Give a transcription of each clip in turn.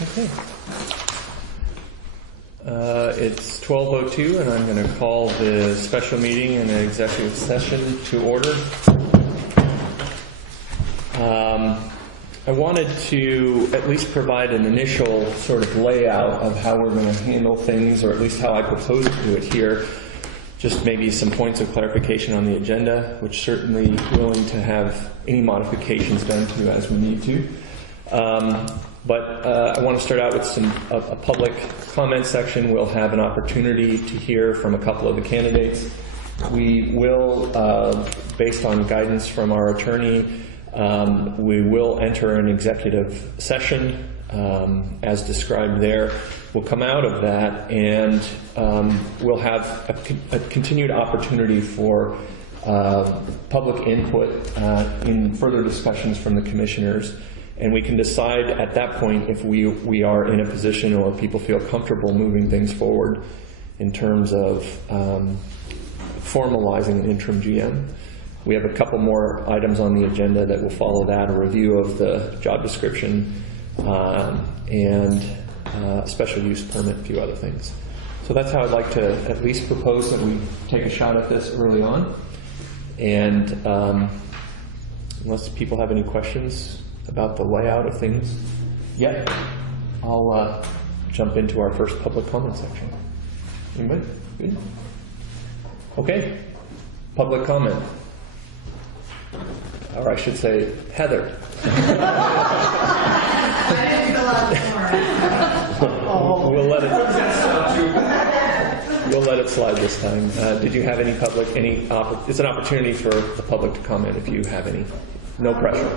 Okay. It's 12:02, and I'm going to call the special meeting and the executive session to order. I wanted to at least provide an initial sort of layout of how we're going to handle things, or at least how I propose to do it here. Just maybe some points of clarification on the agenda, which certainly willing to have any modifications done to as we need to. But I want to start out with a public comment section. We'll have an opportunity to hear from a couple of the candidates. We will, based on guidance from our attorney, we will enter an executive session as described there. We'll come out of that, and we'll have a continued opportunity for public input in further discussions from the commissioners. And we can decide at that point if we are in a position or people feel comfortable moving things forward in terms of formalizing an interim GM. We have a couple more items on the agenda that will follow that, a review of the job description and special use permit, a few other things. So that's how I'd like to at least propose that we take a shot at this early on. And unless people have any questions about the layout of things yet, I'll jump into our first public comment section. Anybody? Good? Okay. Public comment. Or I should say, Heather. We'll let it slide this time. Did you have it's an opportunity for the public to comment if you have any. No pressure.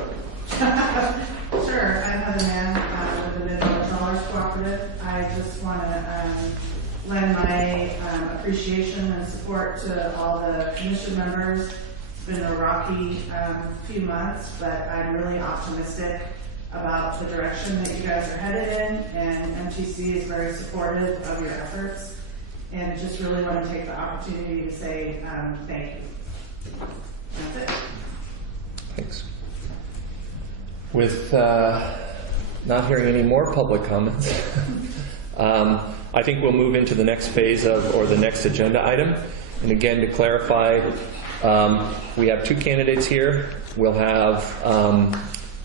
Sure. I'm Heather Mann with the Midwest Dollars Cooperative. I just want to lend my appreciation and support to all the commission members. It's been a rocky few months, but I'm really optimistic about the direction that you guys are headed in, and MTC is very supportive of your efforts, and just really want to take the opportunity to say thank you. That's it. Thanks. With not hearing any more public comments, I think we'll move into the next phase or the next agenda item. And again, to clarify, we have two candidates here. We'll have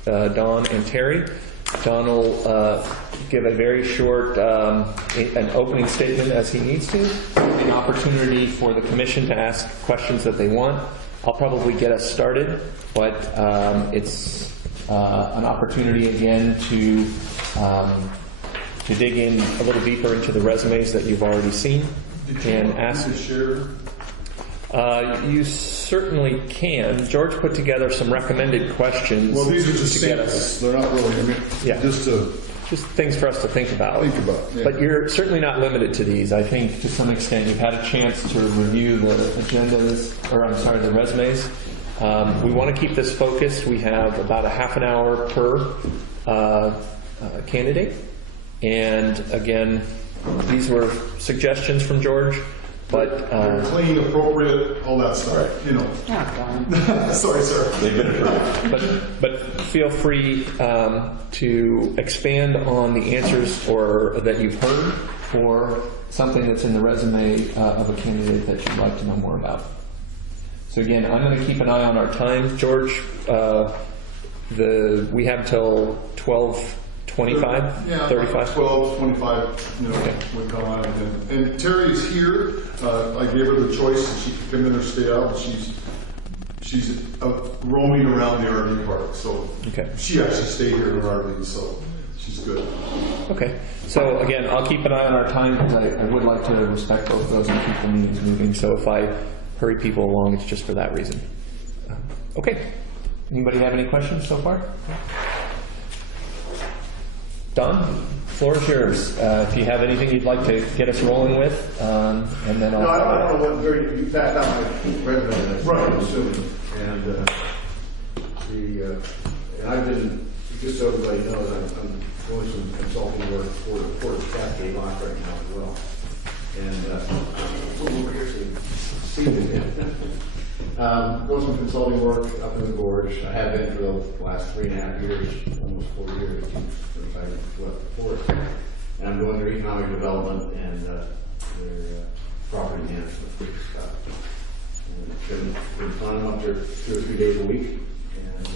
Don and Terry. Don will give a very short an opening statement as he needs to, an opportunity for the commission to ask questions that they want. I'll probably get us started, but it's an opportunity again to dig in a little deeper into the resumes that you've already seen and ask. You certainly can. George put together some recommended questions. Well, these are just samples. They're not really. Yeah. Just things for us to think about. Yeah. But you're certainly not limited to these. I think to some extent you've had a chance to review the the resumes. We want to keep this focused. We have about a half an hour per candidate. And again, these were suggestions from George, but clean, appropriate, all that stuff. Right. You know. Yeah, sorry, sir. They've been approved. But feel free to expand on the answers or that you've heard, or something that's in the resume of a candidate that you'd like to know more about. So again, I'm going to keep an eye on our time. George, we have till 12:25, yeah, 35? 12:25, okay. Would come on. And Terry is here. I gave her the choice and she could come in or stay out. She's roaming around the RV park, so okay. She actually stayed here in her RV, so she's good. Okay. So again, I'll keep an eye on our time because I would like to respect both of those and keep the meetings moving. So if I hurry people along, it's just for that reason. Okay. Anybody have any questions so far? Don, floor is yours. If you have anything you'd like to get us rolling with, and then I'll... No, I don't know what you passed out my resume, right. I'm assuming. And and I've been, just so everybody knows, I'm doing some consulting work for the Port of Cascade Lock right now as well. And over here, see you. Doing some consulting work up in the gorge. I have been for the last 3.5 years, almost 4 years, since I left the port. development and their property management stuff. Been fun up there 2 or 3 days a week, and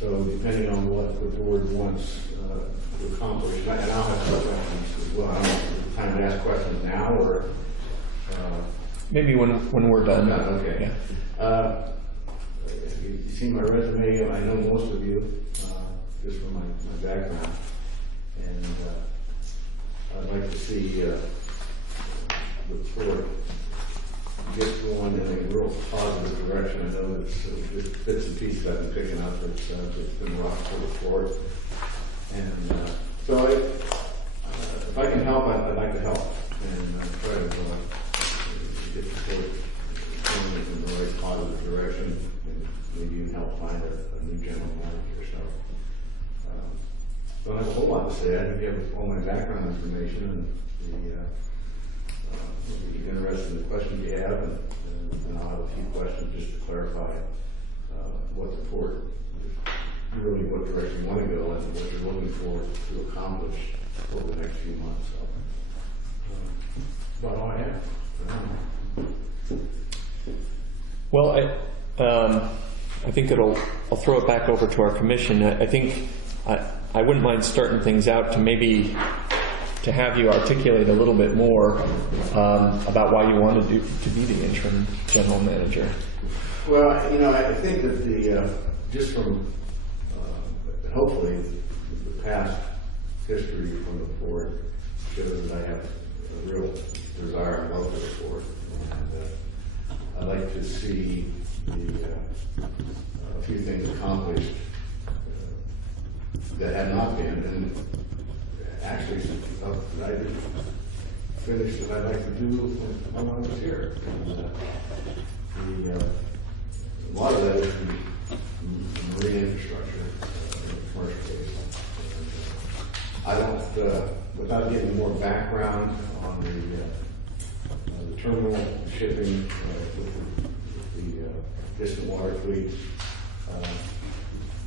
so depending on what the board wants to accomplish, and I'll have some questions as well. I don't know if it's time to ask questions now or Maybe when we're done. okay. Yeah. You see my resume, I know most of you, just from my background. And I'd like to see the board get going in a real positive direction. I know that just bits and pieces I've been picking up, it's been rough for the board. And so if I can help, I'd like to help and try to get the board going in the right positive direction, and maybe even help find a new general manager. So don't have a whole lot to say. I think you have all my background information, and if you're interested in the questions you have, and I'll have a few questions just to clarify what the board, really what direction you want to go and what you're looking for to accomplish over the next few months. So that's all I have. Well, I think I'll throw it back over to our commission. I think I wouldn't mind starting things out to maybe to have you articulate a little bit more about why you wanted to be the interim general manager. Well, I think that just from hopefully the past history from the board shows that I have a real desire and love for the board. And I'd like to see a few things accomplished that have not been, and actually I did finish what I'd like to do when I was here. And, a lot of that is the marine infrastructure, commercial base. I don't, without getting more background on the terminal, the shipping, with the distant water fleet,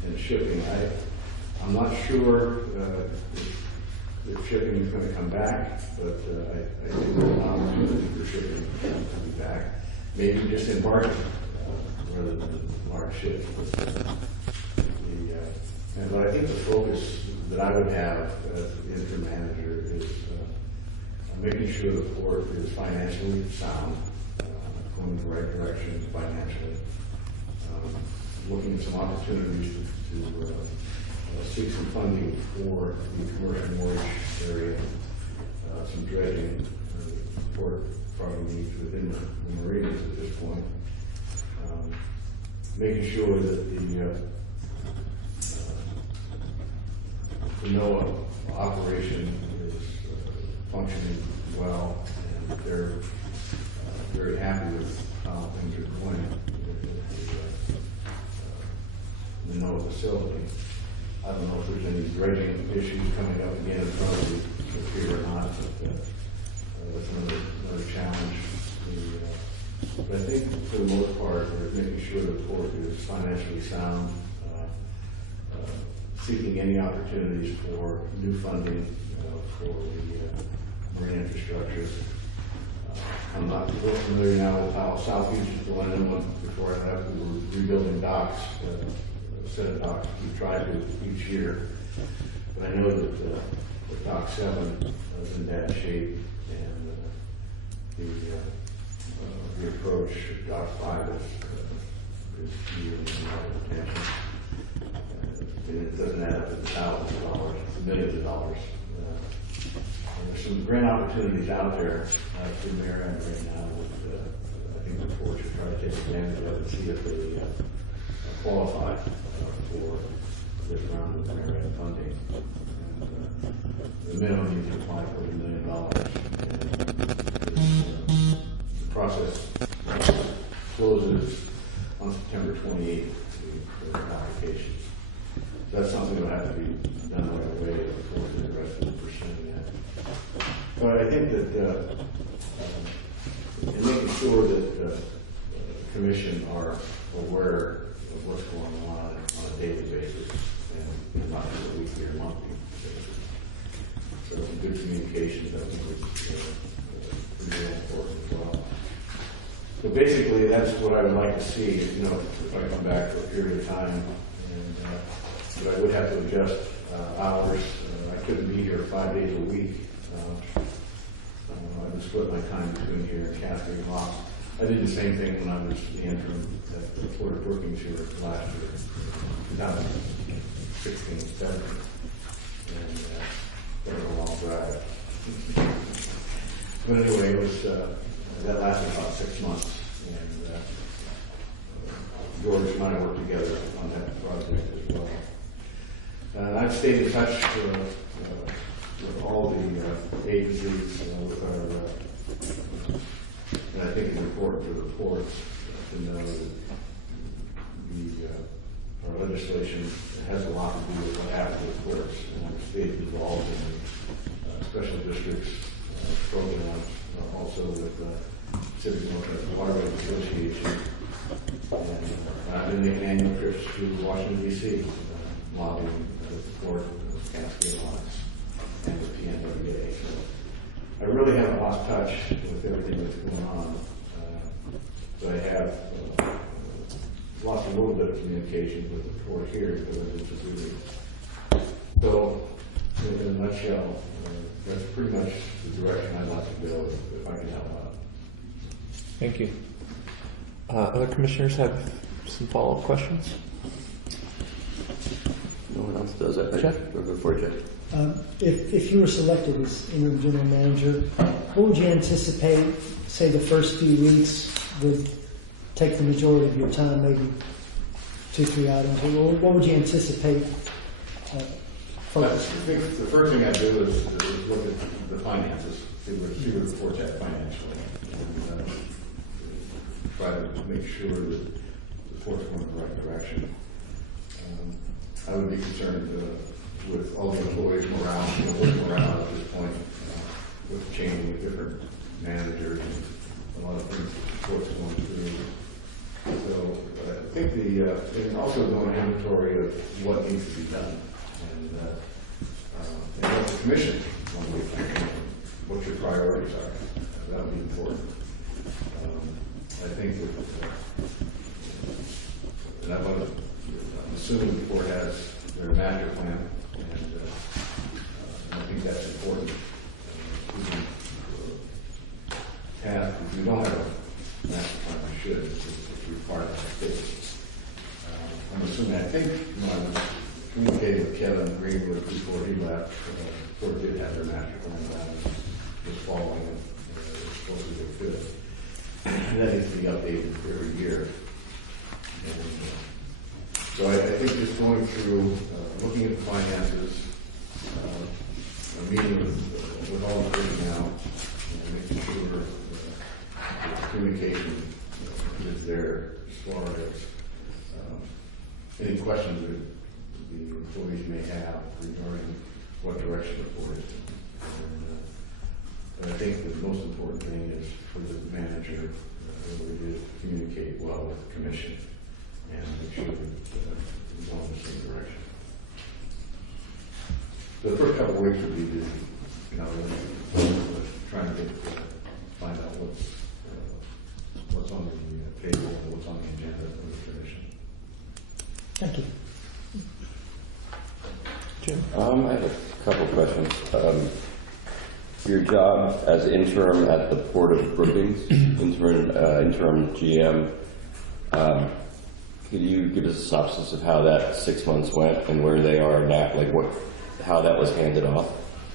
and shipping, I'm not sure if shipping is going to come back, but I think there's an opportunity for shipping to come back. Maybe just in barging rather than large ships. But I think the focus that I would have as the interim manager is making sure the port is financially sound, going in the right direction financially, looking at some opportunities to seek some funding for the commercial mortgage area, some dredging. The port probably needs within the marinas at this point. Making sure that the NOAA operation is functioning well, and that they're very happy with how things are going in the NOAA facility. I don't know if there's any dredging issues coming up again in front of the pier or not, but that's another challenge. But I think for the most part, we're making sure the port is financially sound, seeking any opportunities for new funding for the marine infrastructure. I'm not real familiar now with how Southeast is going in. Before I left, we were rebuilding docks, a set of docks we try to each year. But I know that Dock 7 is in bad shape, and the approach of Dock 5 is needing a lot of attention. And it doesn't add up to thousands of dollars, it's millions of dollars. And there's some grant opportunities out there through MARAD right now that I think the port should try to take advantage of and see if they qualify for this round of MARAD funding. And, the minimum you can apply for $1 million. The process closes on September 28th for applications. So that's something that will have to be done right away before the rest of the pursuing that. But I think that in making sure that the commission are aware of what's going on a daily basis and not just a weekly or monthly basis. So some good communication communications, I think, was pretty important as well. So basically, that's what I would like to see, you know, if I come back for a period of time. And, but I would have to adjust hours. I couldn't be here 5 days a week. I would split my time between here and Catherine Loss. I did the same thing when I was the interim at the Port of Brookings here last year, 2016, 17. And that was a long drive. But anyway, it was, that lasted about 6 months. And George and I worked together on that project as well. I've stayed in touch with all the agencies, with our, and I think it's important to report to know that our legislation has a lot to do with what happens with courts, and our state is involved in special districts programs, also with the Civic Waterway Association. And I've been making annual trips to Washington, D.C., lobbying with the court, with Cascade Alliance, and with PNWA. So I really haven't lost touch with everything that's going on. But I have lost a little bit of communication with the court here because of the proceedings. So, in a nutshell, that's pretty much the direction I'd like to go if I can help out. Thank you. Other commissioners have some follow-up questions? No one else does that. Jeff? We'll go for it, Jeff. If you were selected as interim general manager, what would you anticipate, say the first few weeks would take the majority of your time, maybe 2-3 items? What would you anticipate I focus? think the first thing I do is look at the finances, see where the court's at financially, and try to make sure that the court's going in the right direction. I would be concerned with all the employees' morale, work morale at this point, with changing with different managers and a lot of things the court's going through. So I think and also doing an inventory of what needs to be done. And what the commission want to do, what your priorities are. That would be important. I think that, and I'm assuming the court has their master plan, and I think that's important. If you don't have a master plan, you should. It's required by the state. I'm assuming, I think, I was communicating with Kevin Greenwood before he left. The court did have their master plan done, was following it. It's supposed to be good. And that needs to be updated every year. And, so I think just going through, looking at the finances, a meeting with all the personnel, and making sure the communication is there as far as any questions that the employees may have regarding what direction the board is in. But I think the most important thing is for the manager to communicate well with the commission and make sure that we're going in the same direction. The first couple of weeks would be busy, trying to find out what's on the table and what's on the agenda for the commission. Thank you. Jim? I have a couple of questions. Your job as interim at the Port of Brookings, interim GM, could you give us a synopsis of how that 6 months went and where they are now, like how that was handed off,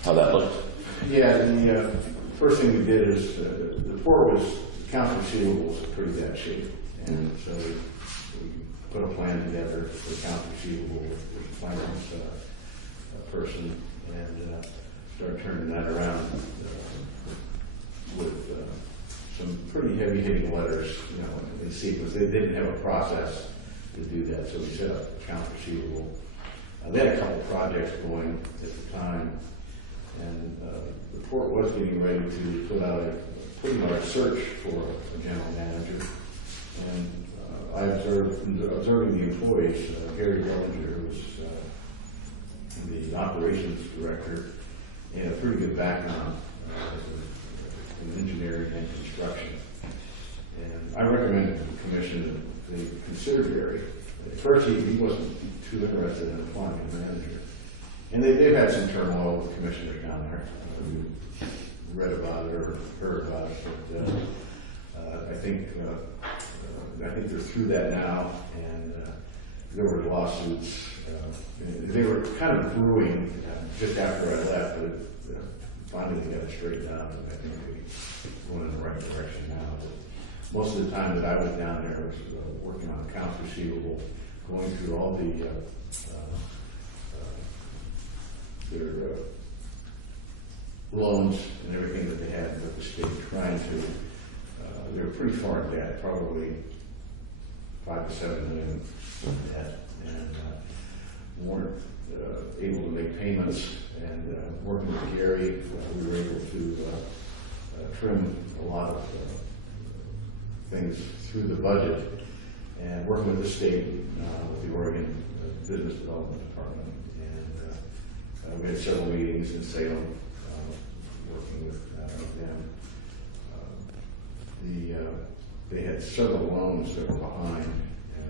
how that looked? Yeah, the first thing we did is the port was accounts receivable was pretty bad shape, and so we put a plan together for accounts receivable with the finance person and started turning that around with some pretty heavy-hitting letters, in sequence. They didn't have a process to do that, so we set up accounts receivable. They had a couple projects going at the time, and the port was getting ready to put out a pretty large search for a general manager. And I observing the employees, Gary Bellinger, who was the operations director, he had a pretty good background in engineering and construction. And I recommended to the commission that they consider Gary. At first, he wasn't too interested in applying a manager. And they've had some turmoil with commissioners down there. We read about it or heard about it, but I think they're through that now, and there were lawsuits. They were kind of brewing just after I left, but finally they got it straightened out, and I think they're going in the right direction now. But most of the time that I was down there, I was working on accounts receivable, going through all their loans and everything that they had with the state, trying to, they were pretty far in debt, probably $5 to $7 million in debt, and weren't able to make payments. And working with Gary, we were able to trim a lot of things through the budget, and working with the state, with the Oregon Business Development Department. And we had several meetings in Salem, working with them. They had several loans that were behind, and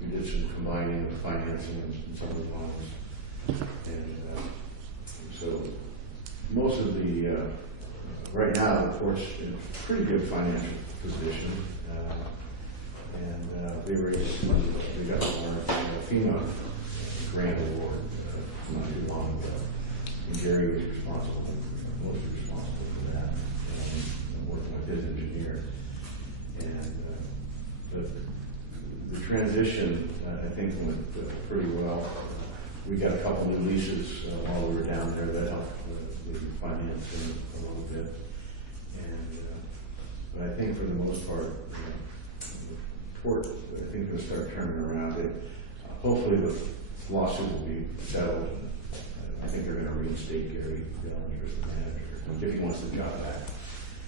we did some combining of financing and some of the loans. And so most of the, right now, the court's in a pretty good financial position. And they got a FEMA grant award not too long ago. And Gary was mostly responsible for that, and working with his engineer. And the transition, I think, went pretty well. We got a couple new leases while we were down there that helped with the financing a little bit. And but I think for the most part, the port, I think, will start turning around. Hopefully the lawsuit will be settled. I think they're going to reinstate Gary Bellinger as the manager if he wants the job back.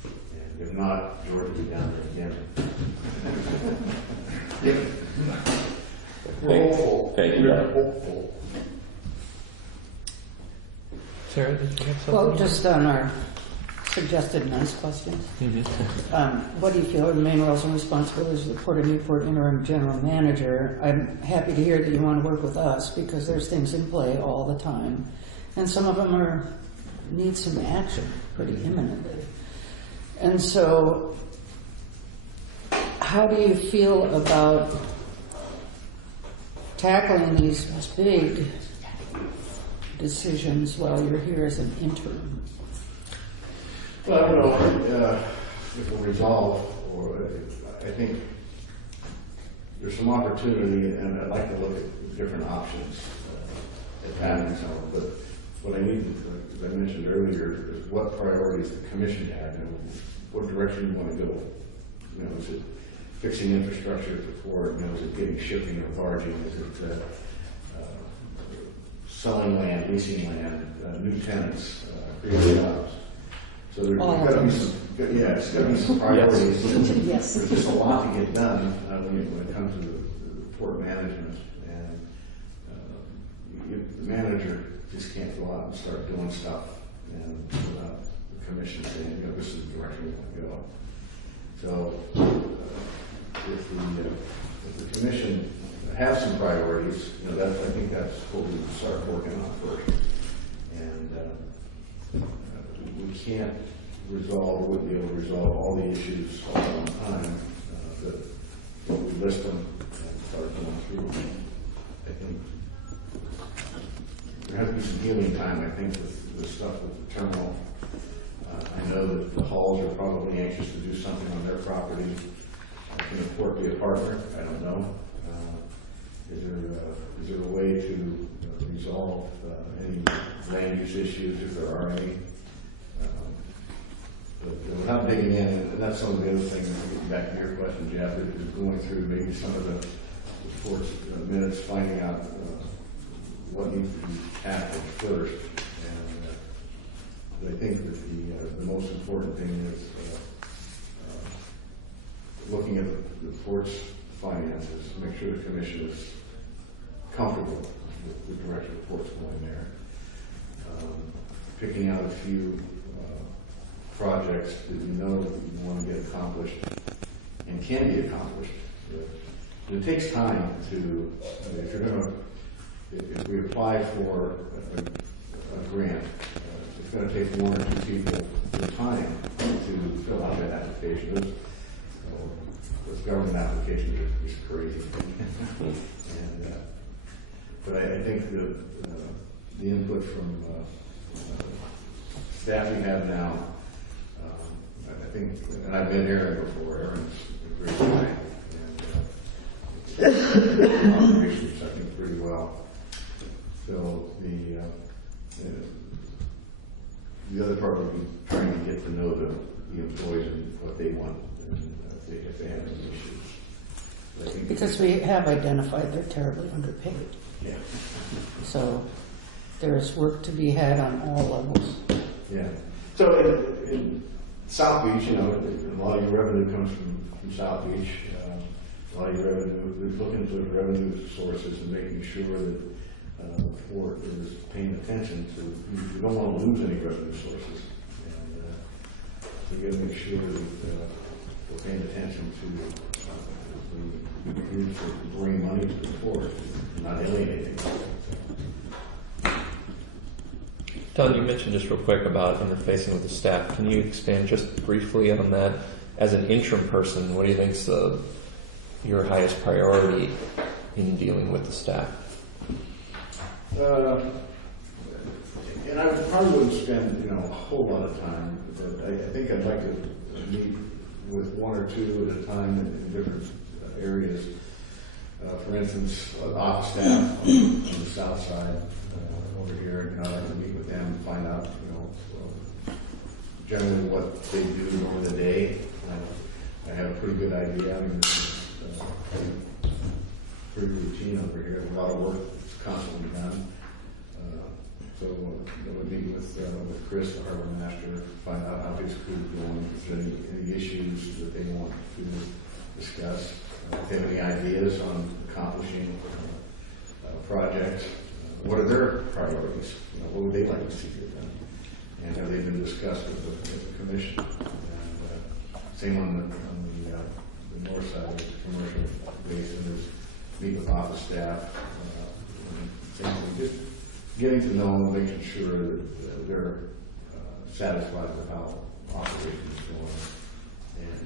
And if not, George will be down there again. We're hopeful. Thank you, We're Doc. hopeful. Sarah, did you have something? Well, just on our suggested nice questions. What do you feel are the main roles and responsibilities of the Port of Newport interim general manager? I'm happy to hear that you want to work with us because there's things in play all the time. And some of them need some action pretty imminently. And so how do you feel about tackling these big decisions while you're here as an interim? Well, I don't know if we'll resolve, or I think there's some opportunity, and I'd like to look at different options at having some. But what I need, as I mentioned earlier, is what priorities the commission had and what direction you want to go. You know, is it fixing infrastructure at the port? You know, is it getting shipping or barging? Is it selling land, leasing land, new tenants, creating jobs? So there's got to be some, it's got to be some priorities. Yes. There's just a lot to get done when it comes to the port management, and the manager just can't go out and start doing stuff and without the commission saying, you know, this is the direction we want to go. So if the commission has some priorities, you know, I think that's what we would start working on first. And we can't resolve, wouldn't be able to resolve all the issues all at one time, but we list them and start going through them. I think there has to be some healing time, I think, with the stuff with the terminal. I know that the Halls are probably anxious to do something on their property. Can the port be a partner? I don't know. Is there a way to resolve any land use issues, if there are any? But without digging in, and that's some of the other things, getting back to your question, Jeff, is going through maybe some of the sports minutes, finding out what needs to be tackled first. And I think that the most important thing is looking at the port's finances, make sure the commission is comfortable with the direction the port's going there. picking out a few projects that you know that you want to get accomplished and can be accomplished. It takes time to, if you're going to, if we apply for a grant, it's going to take one or two people the time to fill out that application. Those government applications are just crazy. And, but I think the input from staff we have now, I think, and I've met Aaron before. Aaron's a great guy, and operations I think pretty well. So the other part would be trying to get to know the employees and what they want, and if they have any issues. I think Because we have identified they're terribly underpaid. yeah. So there is work to be had on all levels. Yeah. So in South Beach, you know, a lot of your revenue comes from South Beach. A lot of your revenue, we're looking to revenue sources and making sure that the port is paying attention to, you don't want to lose any revenue sources. And so you got to make sure that we're paying attention to the use to bring money to the port, not alienating. Don, you mentioned just real quick about interfacing with the staff. Can you expand just briefly on that? As an interim person, what do you think's your highest priority in dealing with the staff? And I probably wouldn't spend, a whole lot of time, but I think I'd like to meet with one or two at a time in different areas. For instance, office staff on the south side over here, I'd like to meet with them and find out, generally what they do during the day. I have a pretty good idea. I mean, it's pretty routine over here. A lot of work is constantly done. So I would meet with Chris, the harbor master, find out how his crew is going, if there's any issues that they want to discuss. If they have any ideas on accomplishing projects, what are their priorities? What would they like to see get done? And have they been discussed with the commission? And same on the north side of the commercial basin is meet with office staff. Same thing, just getting to know them, making sure that they're satisfied with how operations is going. And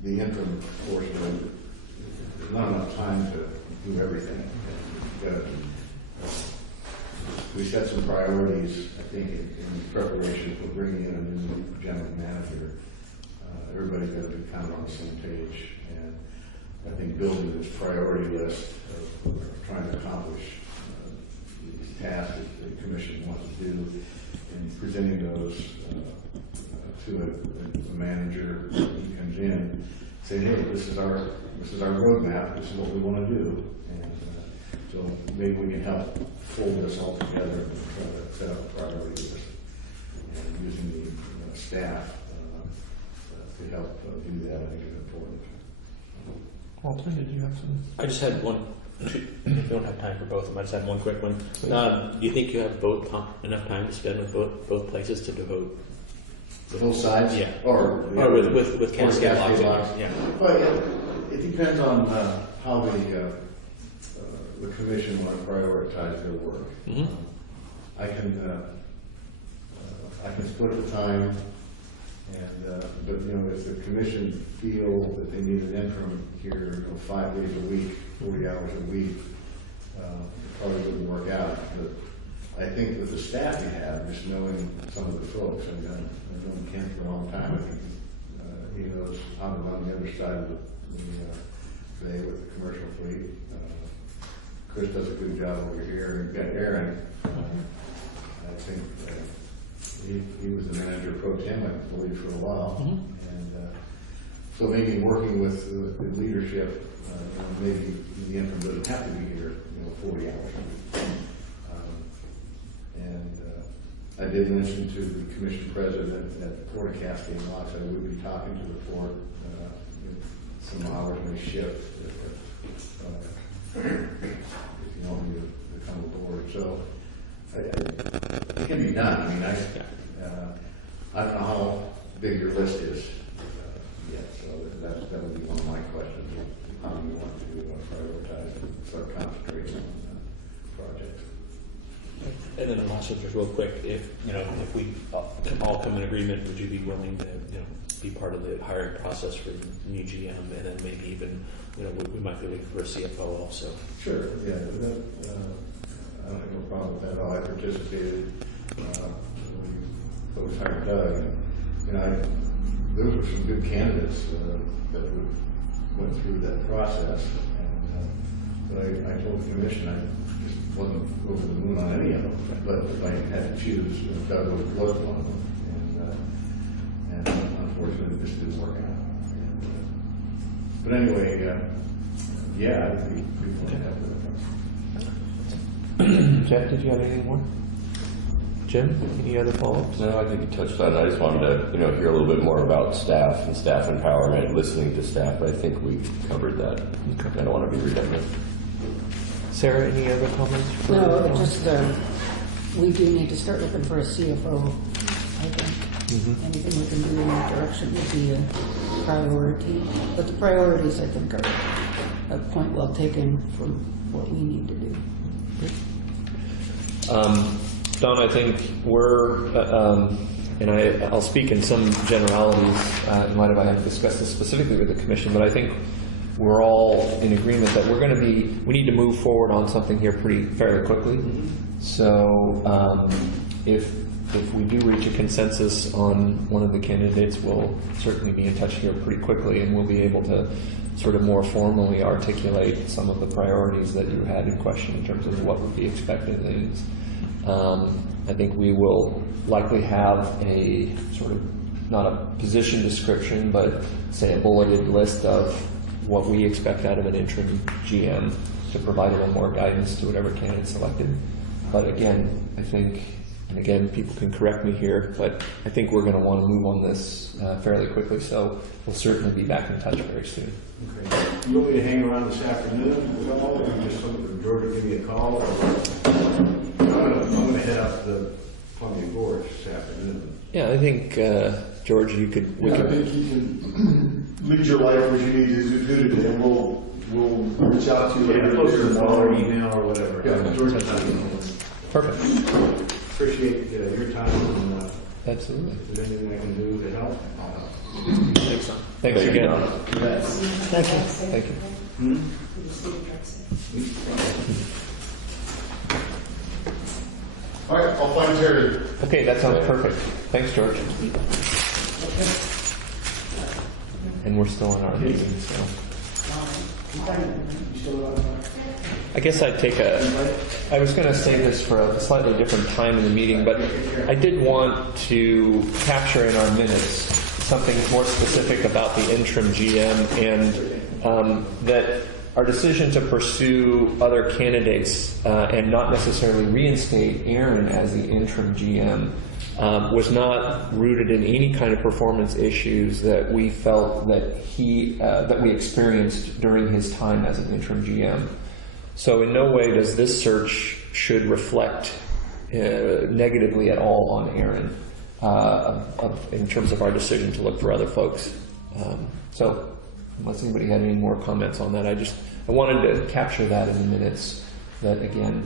the interim portion of it, there's not enough time to do everything. We set some priorities, I think, in preparation for bringing in a new general manager. Everybody's got to be kind of on the same page. And I think building this priority list of trying to accomplish these tasks that the commission wants to do and presenting those to a manager who comes in, saying, hey, this is our roadmap, this is what we want to do. And so maybe we can help pull this all together and try to set up a priority list. And using the staff to help do that, I think is important. Walter, did you have some? I just had one. We don't have time for both of them. I just had one quick one. Do you think you have enough time to spend with both places to devote? Both sides? Yeah. Or with Cascade Cascade Locks. Locks. Yeah. Well, yeah, it depends on how the commission want to prioritize their work. Mm-hmm. I can split the time, and but if the commission feel that they need an interim here, 5 days a week, 40 hours a week, it probably wouldn't work out. But I think with the staff you have, just knowing some of the folks, I've known Ken for a long time. I think he knows how to run the other side of the bay with the commercial fleet. Chris does a good job over here. And got Aaron. I think he was the manager pro tem, I believe, for a while. Mm-hmm. And so maybe working with the leadership, maybe the interim doesn't have to be here, 40 hours a week. And I did mention to the commission president at Port of Cascade Locks I would be talking to the port. Some hours may shift if you want me to come aboard. So It can be done. I mean, I don't know how big your list is yet, so that would be one of my questions. How do you want to prioritize and start concentrating on projects? And then also just real quick, if we can all come in agreement, would you be willing to be part of the hiring process for the new GM, and then maybe even we might be looking for a CFO also. Sure. Yeah. I don't have a problem with that at all. I participated. We hired Doug. Those were some good candidates that went through that process. But I told the commission I just wasn't over the moon on any of them. But if I had to choose, Doug was one of them. And unfortunately, this didn't work out. But anyway, yeah, I'd be willing to have that. Jeff, did you have anything more? Jim, any other follow-ups? No, I think you touched on it. I just wanted to, hear a little bit more about staff and staff empowerment, listening to staff. I think we covered that. Okay. I don't want to be redundant. Sarah, any other comments? No, just we do need to start looking for a CFO, I think. Anything we can do in that direction would be a priority. But the priorities, I think, are a point well taken from what we need to do. Don, I think we're, and I'll speak in some generalities in light of I haven't discussed this specifically with the commission, but I think we're all in agreement that we need to move forward on something here fairly quickly. So if we do reach a consensus on one of the candidates, we'll certainly be in touch here pretty quickly, and we'll be able to sort of more formally articulate some of the priorities that you had in question in terms of what would be expected things. I think we will likely have a sort of, not a position description, but say a bulleted list of what we expect out of an interim GM to provide a little more guidance to whatever candidate selected. But again, I think, and again, people can correct me here, but I think we're going to want to move on this fairly quickly, so we'll certainly be back in touch very soon. Okay. You want me to hang around this afternoon, or just George will give me a call? I'm going to head up the Columbia Gorge this afternoon. Yeah, I think, George, we I could. think you can lead your life as you need to do today, and we'll reach out to you later. Or email or whatever. Yeah, George. Perfect. Appreciate your time, and Absolutely. if there's anything I can do to help, I'll help. Thanks, Don. Thanks Thank you, again. Don. Thank you. Thank you. All right, I'll find Terry. Okay, that sounds perfect. Thanks, George. And we're still in our meeting, so. I guess I'd I was going to say this for a slightly different time in the meeting, but I did want to capture in our minutes something more specific about the interim GM, and that our decision to pursue other candidates and not necessarily reinstate Aaron as the interim GM was not rooted in any kind of performance issues that we felt that we experienced during his time as an interim GM. So in no way does this search should reflect negatively at all on Aaron in terms of our decision to look for other folks. So unless anybody had any more comments on that, I wanted to capture that in the minutes, that again,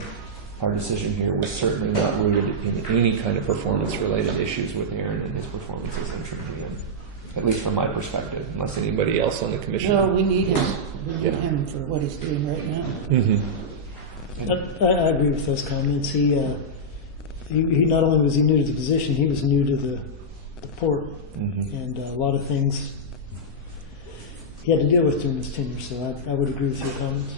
our decision here was certainly not rooted in any kind of performance-related issues with Aaron and his performance as interim GM, at least from my perspective, unless anybody else on the commission. No, we need him. We need Yeah. him for what he's doing right now. Mm-hmm. I agree with those comments. He not only was he new to the position, he was new to the port, and a lot of things he had to deal with during his tenure. So I would agree with your comments.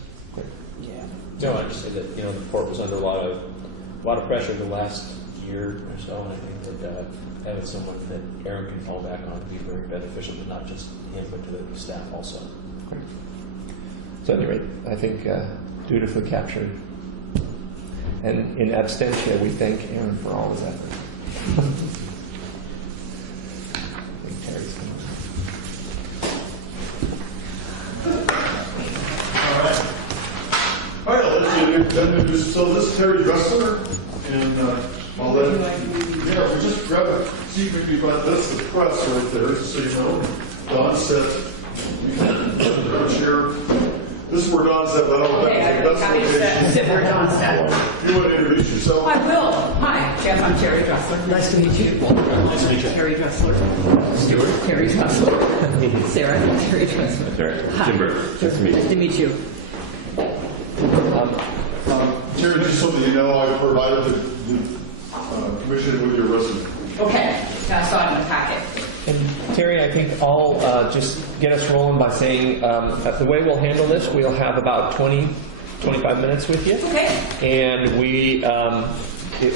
Yeah. No, I just said that the port was under a lot of pressure the last year or so, and I think that having someone that Aaron can fall back on would be very beneficial to not just him but to the staff also. Great. So at any rate, I think dutifully captured. And in absentia, we thank Aaron for all his effort. I think Terry's coming. All right, let's see. So this is Terry Dressler, and I'll let, yeah, we just grab a seat maybe about this, the press right there, just so you know. Don said, chair. This is where Don said, I don't know. Okay, I'd be happy to sit where Don sat. You want to introduce yourself? I will. Hi, Jeff, I'm Terry Dressler. Nice to meet you. Nice to meet you. Terry Dressler. Stuart. Terry Dressler. Sarah. Terry Dressler. Sorry, Timber. Nice to meet you. Nice to meet you. Terry, just so that you know, I provided the commission with your resume. Okay, I saw it in the packet. And Terry, I think I'll just get us rolling by saying the way we'll handle this, we'll have about 25 minutes with you. Okay. And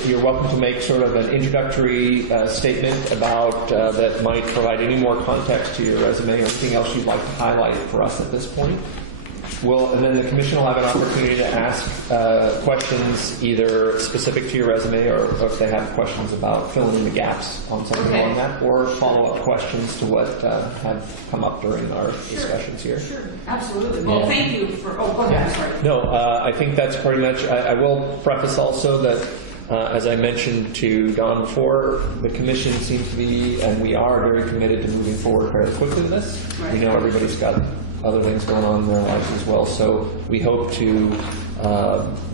you're welcome to make sort of an introductory statement about that might provide any more context to your resume or anything else you'd like to highlight for us at this point. And then the commission will have an opportunity to ask questions either specific to your resume or if they have questions about filling in the gaps on something Okay. along that, or follow-up questions to what have come up during our discussions here. Sure, absolutely. Well, thank you for, go ahead, I'm sorry. No, I think that's pretty much, I will preface also that, as I mentioned to Don before, the commission seems to be, and we are very committed to moving forward very quickly with this. Right. We know everybody's got other things going on in their lives as well, so we hope to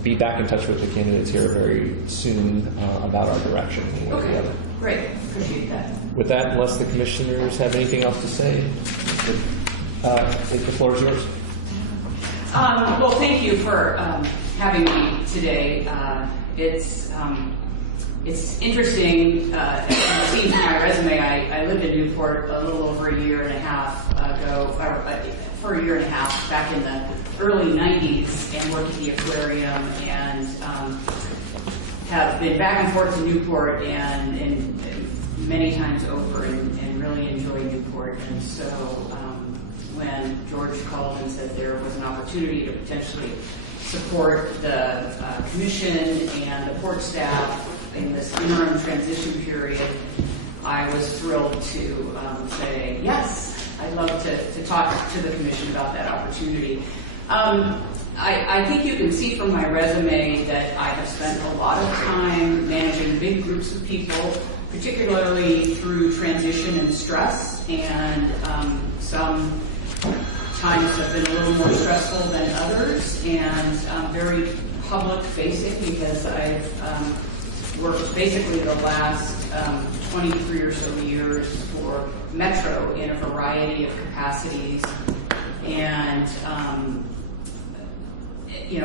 be back in touch with the candidates here very soon about our direction. One way or the Okay, other. great, appreciate that. With that, unless the commissioners have anything else to say, the floor is yours. Well, thank you for having me today. It's interesting. As you've seen from my resume, I lived in Newport a little over a year and a half ago, for a year and a half back in the early 90s, and worked at the aquarium, and have been back and forth to Newport and many times over, and really enjoy Newport. And so when George called and said there was an opportunity to potentially support the commission and the port staff in this interim transition period, I was thrilled to say, yes, I'd love to talk to the commission about that opportunity. I think you can see from my resume that I have spent a lot of time managing big groups of people, particularly through transition and stress, and some times have been a little more stressful than others, and very public facing, because I've worked basically the last 23 or so years for Metro in a variety of capacities, and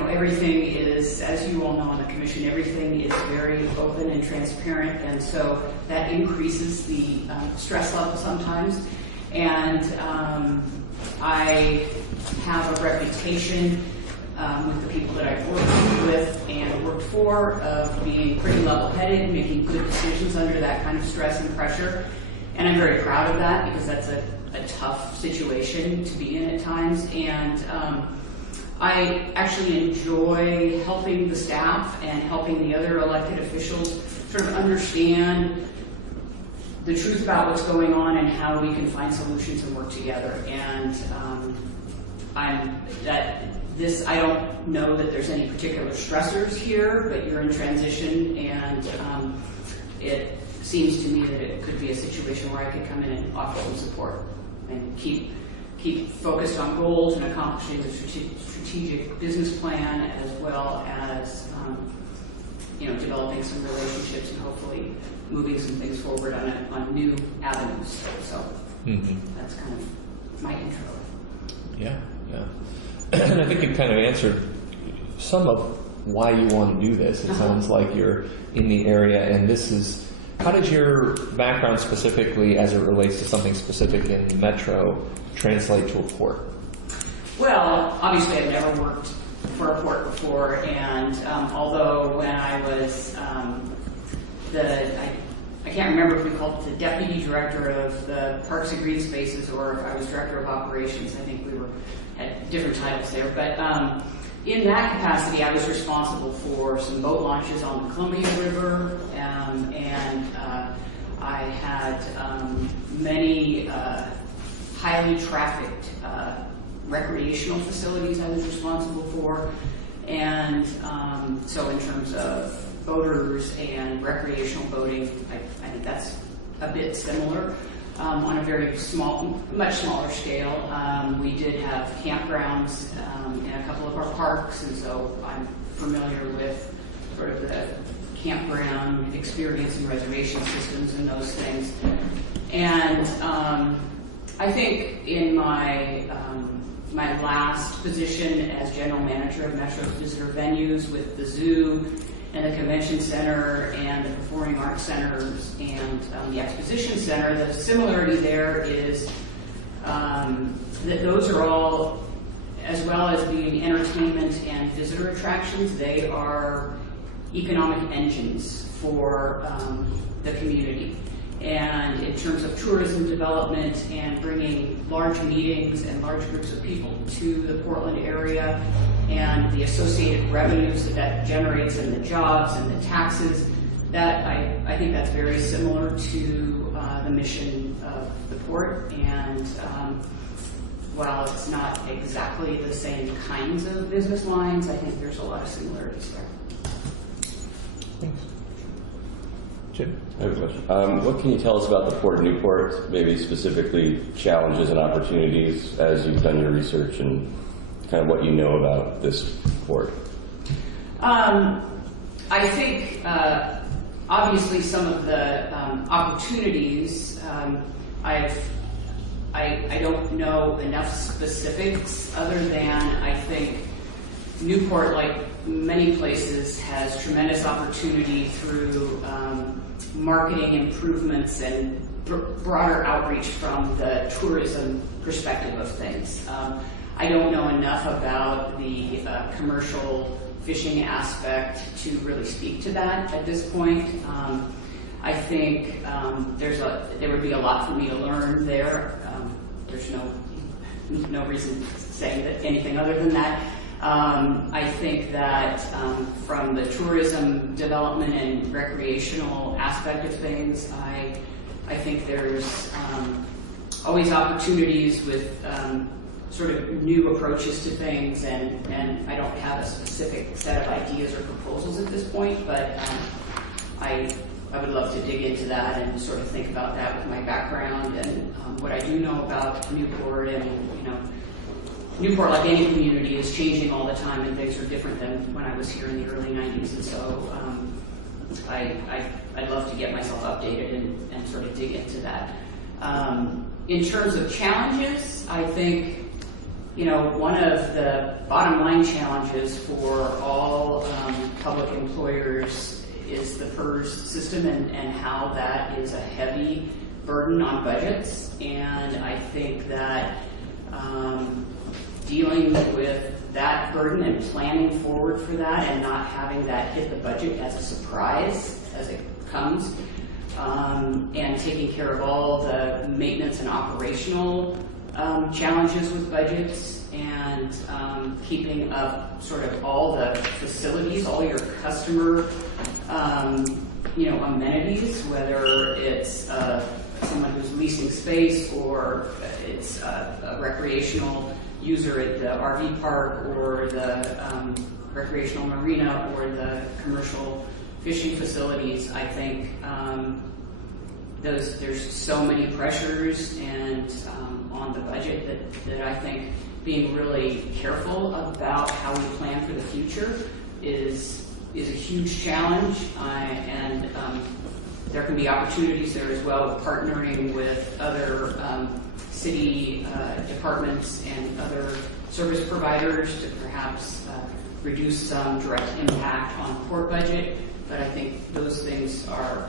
everything is, as you all know on the commission, everything is very open and transparent, and so that increases the stress level sometimes. And I have a reputation with the people that I've worked with and worked for of being pretty level-headed, making good decisions under that kind of stress and pressure. And I'm very proud of that, because that's a tough situation to be in at times. And I actually enjoy helping the staff and helping the other elected officials sort of understand the truth about what's going on and how we can find solutions and work together. And I don't know that there's any particular stressors here, but you're in transition, and it seems to me that it could be a situation where I could come in and offer some support and keep focused on goals and accomplishing the strategic business plan, as well as developing some relationships and hopefully moving some things forward on new avenues. So that's kind of my intro. Yeah. And I think you kind of answered some of why you want to do this. It sounds like you're in the area, and this is, how did your background specifically, as it relates to something specific in Metro, translate to a port? Well, obviously I've never worked for a port before, and although when I was I can't remember if we called it the deputy director of the Parks and Green Spaces, or if I was director of operations. I think we had different titles there, but in that capacity I was responsible for some boat launches on the Columbia River, and I had many highly trafficked recreational facilities I was responsible for, and so in terms of boaters and recreational boating, I think that's a bit similar. On a very small, much smaller scale. We did have campgrounds in a couple of our parks, and so I'm familiar with sort of the campground experience and reservation systems and those things. And I think in my my last position as general manager of Metro Visitor Venues with the zoo and the convention center and the performing arts centers and the exposition center, the similarity there is that those are all, as well as being entertainment and visitor attractions, they are economic engines for the community. And in terms of tourism development and bringing large meetings and large groups of people to the Portland area and the associated revenues that generates and the jobs and the taxes, that I think that's very similar to the mission of the port. And while it's not exactly the same kinds of business lines, I think there's a lot of similarities there. Thanks. Jim? I have a question. What can you tell us about the Port of Newport, maybe specifically challenges and opportunities as you've done your research and kind of what you know about this port? I think obviously some of the opportunities, I don't know enough specifics other than I think Newport, like many places, has tremendous opportunity through marketing improvements and broader outreach from the tourism perspective of things. I don't know enough about the commercial fishing aspect to really speak to that at this point. I think there would be a lot for me to learn there. There's no reason saying that anything other than that. I think that from the tourism development and recreational aspect of things, I think there's always opportunities with sort of new approaches to things, and I don't have a specific set of ideas or proposals at this point, but I would love to dig into that and sort of think about that with my background and what I do know about Newport. And Newport, like any community, is changing all the time, and things are different than when I was here in the early 90s, and so I'd love to get myself updated and sort of dig into that. In terms of challenges, I think one of the bottom line challenges for all public employers is the PERS system and how that is a heavy burden on budgets. And I think that dealing with that burden and planning forward for that and not having that hit the budget as a surprise as it comes, and taking care of all the maintenance and operational challenges with budgets, and keeping up sort of all the facilities, all your customer amenities, whether it's someone who's leasing space or it's a recreational user at the RV park or the recreational marina or the commercial fishing facilities. I think there's so many pressures and on the budget that I think being really careful about how we plan for the future is a huge challenge, and there can be opportunities there as well with partnering with other city departments and other service providers to perhaps reduce some direct impact on port budget. But I think those things are,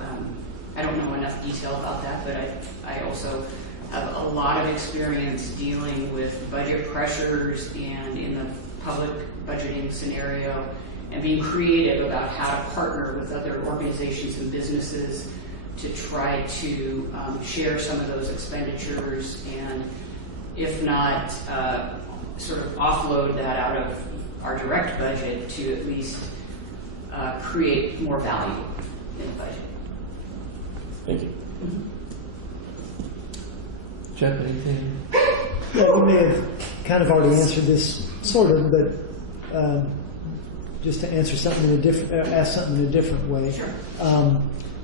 I don't know enough detail about that, but I also have a lot of experience dealing with budget pressures and in the public budgeting scenario, and being creative about how to partner with other organizations and businesses to try to share some of those expenditures, and if not sort of offload that out of our direct budget to at least create more value in the budget. Thank you. Jeff, anything? Yeah, you may have kind of already answered this, sort of, but just to answer something in a different, ask something in a different way. Sure.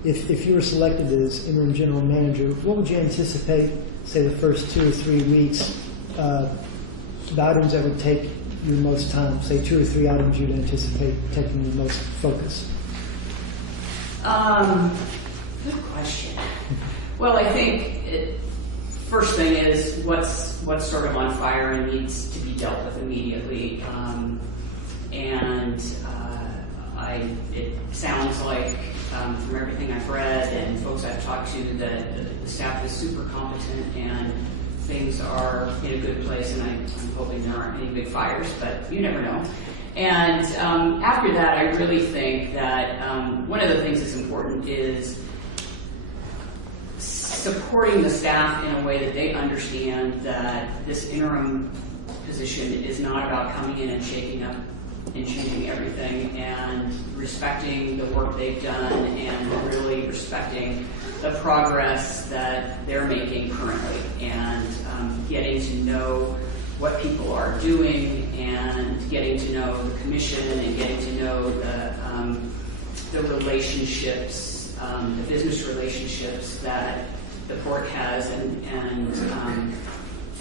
If you were selected as interim general manager, what would you anticipate, say, the first 2 or 3 weeks, the items that would take your most time? Say 2 or 3 items you'd anticipate taking your most focus. Good question. Well, I think first thing is what's sort of on fire and needs to be dealt with immediately. It sounds like from everything I've read and folks I've talked to that the staff is super competent and things are in a good place, and I'm hoping there aren't any big fires, but you never know. And after that, I really think that one of the things that's important is supporting the staff in a way that they understand that this interim position is not about coming in and shaking up and changing everything, and respecting the work they've done and really respecting the progress that they're making currently, and getting to know what people are doing and getting to know the commission and getting to know the relationships, the business relationships that the port has, and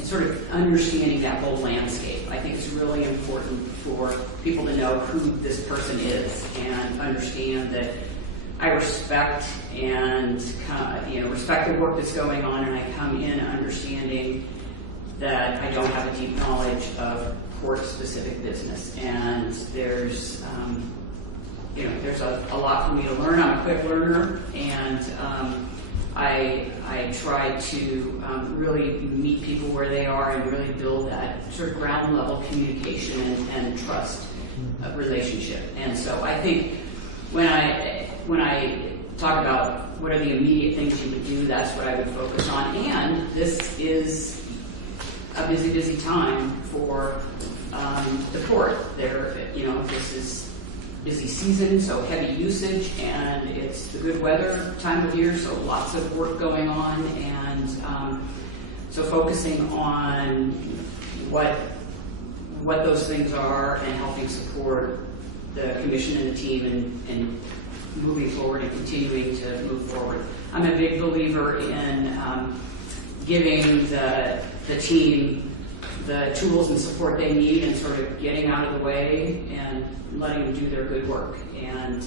sort of understanding that whole landscape. I think it's really important for people to know who this person is and understand that I respect and respect the work that's going on, and I come in understanding that I don't have a deep knowledge of port-specific business, and there's a lot for me to learn. I'm a quick learner, and I try to really meet people where they are and really build that sort of ground level communication and trust relationship. And so I think when I talk about what are the immediate things you would do, that's what I would focus on. And this is a busy time for the port. This is busy season, so heavy usage, and it's the good weather time of year, so lots of work going on, and so focusing on what those things are and helping support the commission and the team and moving forward and continuing to move forward. I'm a big believer in giving the team the tools and support they need and sort of getting out of the way and letting them do their good work, and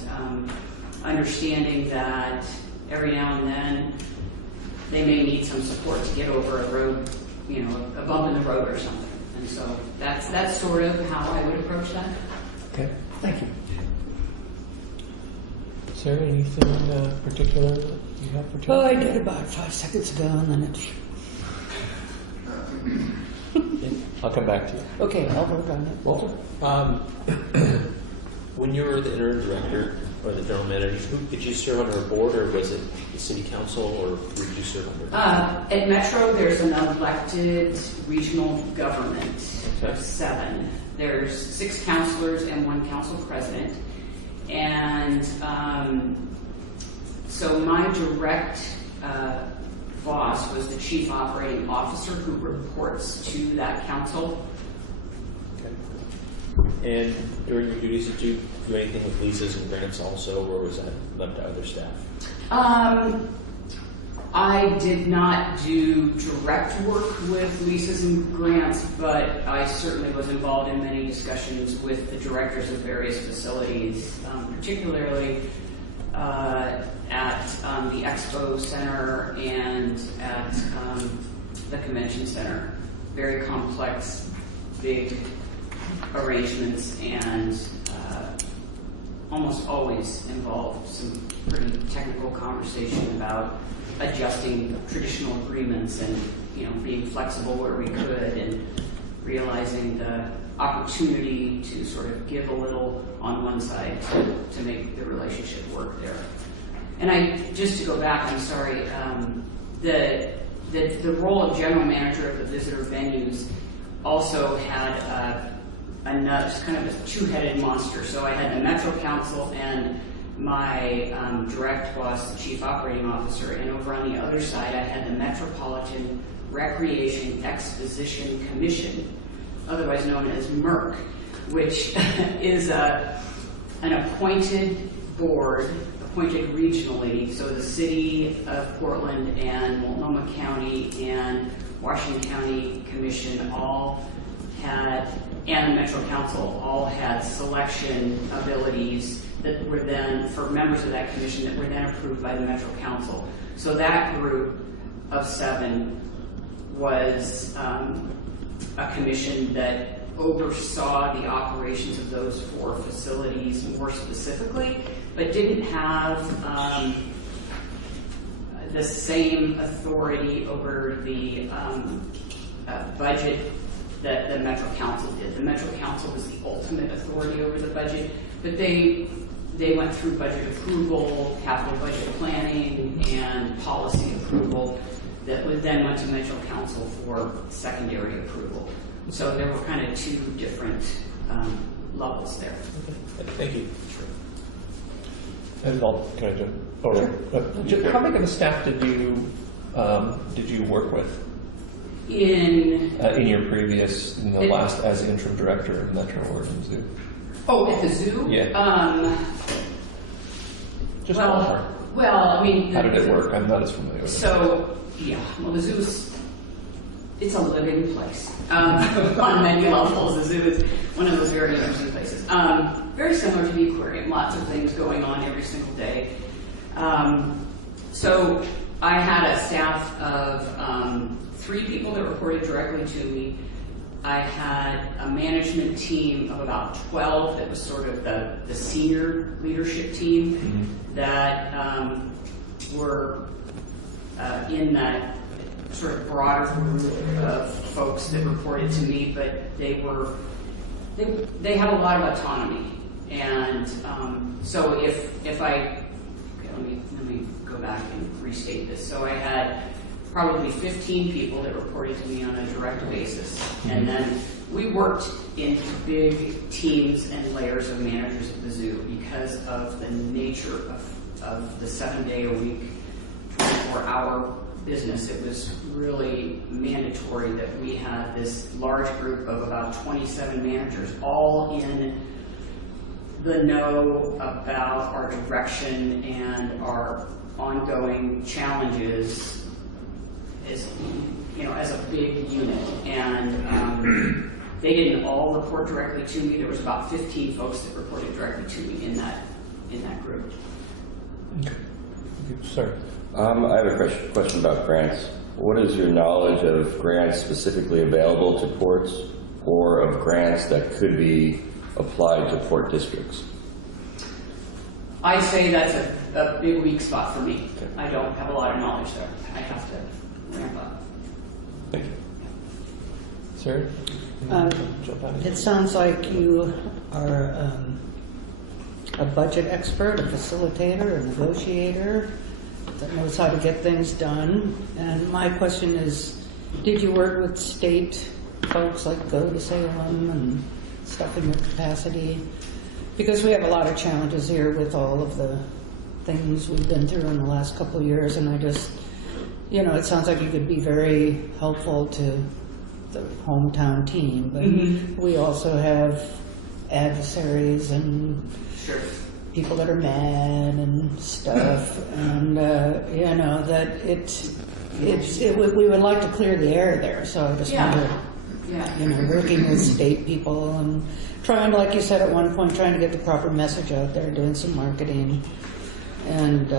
understanding that every now and then they may need some support to get over a road, a bump in the road or something. And so that's sort of how I would approach that. Okay, thank you. Sarah, anything particular that you have for Oh, I did about 5 seconds ago, and then I'll come back to you. okay, I'll work on it. Walter? When you were the interim director or the general manager, did you serve under a board, or was it the city council, or did you serve under? At Metro, there's an elected regional government Okay. of 7. There's 6 councilors and 1 council president. And so my direct boss was the chief operating officer, who reports to that council. And during your duties, did you do anything with leases and grants also, or was that left to other staff? I did not do direct work with leases and grants, but I certainly was involved in many discussions with the directors of various facilities, particularly at the Expo Center and at the Convention Center. Very complex, big arrangements, and almost always involved some pretty technical conversation about adjusting traditional agreements and being flexible where we could, and realizing the opportunity to sort of give a little on one side to make the relationship work there. And just to go back, I'm sorry, the role of general manager of the visitor venues also had another kind of a two-headed monster. So I had the Metro Council and my direct boss, the chief operating officer, and over on the other side I had the Metropolitan Recreation Exposition Commission, otherwise known as MERC, which is an appointed board, appointed regionally, so the city of Portland and Multnomah County and Washington County Commission all had, and the Metro Council all had selection abilities that were then, for members of that commission, that were then approved by the Metro Council. So that group of 7 was a commission that oversaw the operations of those 4 facilities more specifically, but didn't have the same authority over the budget that the Metro Council did. The Metro Council was the ultimate authority over the budget, but they went through budget approval, capital budget planning, and policy approval that then went to Metro Council for secondary approval. So there were kind of 2 different levels there. Okay. Thank you. And can I jump? Oh, Sure. How big of a staff did you work with In your previous, in the last, as interim director of Metro Oregon Zoo? Oh, at the zoo? Yeah. Just ballpark. Well, I mean, How did it work? I'm not as familiar with it. So, yeah, well, the zoo's, it's a living place. On many levels, the zoo is one of those very interesting places. Very similar to the aquarium, lots of things going on every single day. So I had a staff of 3 people that reported directly to me. I had a management team of about 12 that was sort of the senior leadership team that were in that sort of broader group of folks that reported to me, but they had a lot of autonomy. And so if I, okay, let me go back and restate this. So I had probably 15 people that reported to me on a direct basis. And then we worked in big teams and layers of managers at the zoo because of the nature of the 7-day-a-week, 24-hour business. It was really mandatory that we had this large group of about 27 managers, all in the know about our direction and our ongoing challenges as a big unit. And they didn't all report directly to me. There was about 15 folks that reported directly to me in that group. Sorry. I have a question about grants. What is your knowledge of grants specifically available to ports or of grants that could be applied to port districts? I say that's a big weak spot for me. I don't have a lot of knowledge there. I have to ramp up. Thank you. Sarah? Jump out. It sounds like you are a budget expert, a facilitator, a negotiator that knows how to get things done. And my question is, did you work with state folks like Go to Salem and stuff in your capacity? Because we have a lot of challenges here with all of the things we've been through in the last couple of years, and I just, it sounds like you could be very helpful to the hometown team, but we also have adversaries and Sure. people that are mad and stuff, and that we would like to clear the air there. So I just wonder, working with state people and trying, like you said at one point, trying to get the proper message out there, doing some marketing, and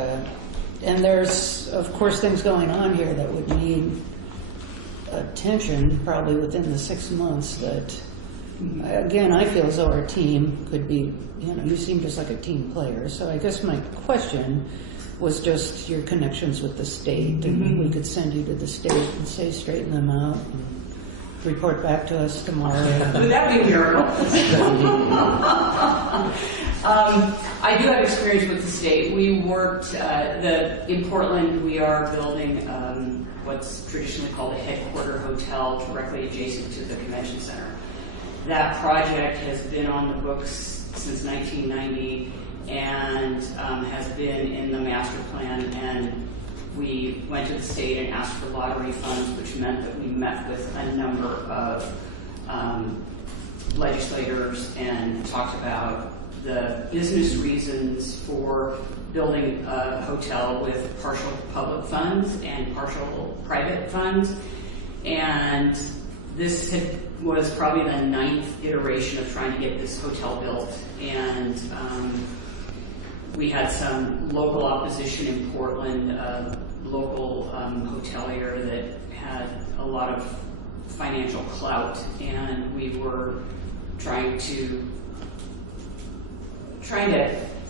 there's of course things going on here that would need attention probably within the 6 months. That again, I feel as though our team could be, you seem just like a team player. So I guess my question was just your connections with the state, and we could send you to the state and say straighten them out and report back to us tomorrow. Would that be a miracle? I do have experience with the state. We worked, in Portland, we are building what's traditionally called a headquarter hotel directly adjacent to the convention center. That project has been on the books since 1990 and has been in the master plan, and we went to the state and asked for lottery funds, which meant that we met with a number of legislators and talked about the business reasons for building a hotel with partial public funds and partial private funds. And this was probably the 9th iteration of trying to get this hotel built. And we had some local opposition in Portland, a local hotelier that had a lot of financial clout, and we were trying to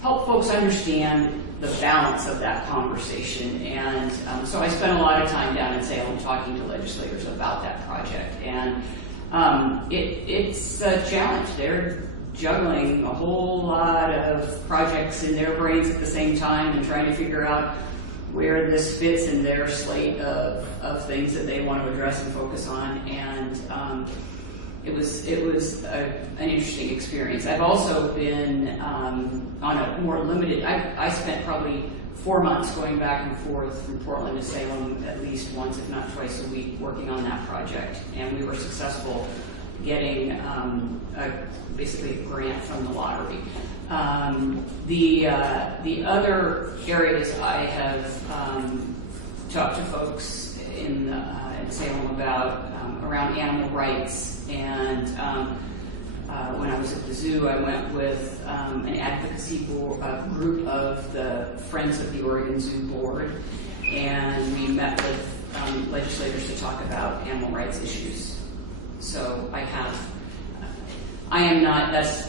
help folks understand the balance of that conversation. And so I spent a lot of time down in Salem talking to legislators about that project. And it's a challenge. They're juggling a whole lot of projects in their brains at the same time and trying to figure out where this fits in their slate of things that they want to address and focus on. And it was an interesting experience. I've also been on a more limited, I spent probably 4 months going back and forth from Portland to Salem at least once, if not twice a week, working on that project. And we were successful getting basically a grant from the lottery. The other areas I have talked to folks in Salem about around animal rights. And when I was at the zoo, I went with an advocacy group of the Friends of the Oregon Zoo Board, and we met with legislators to talk about animal rights issues. So I am not, that's,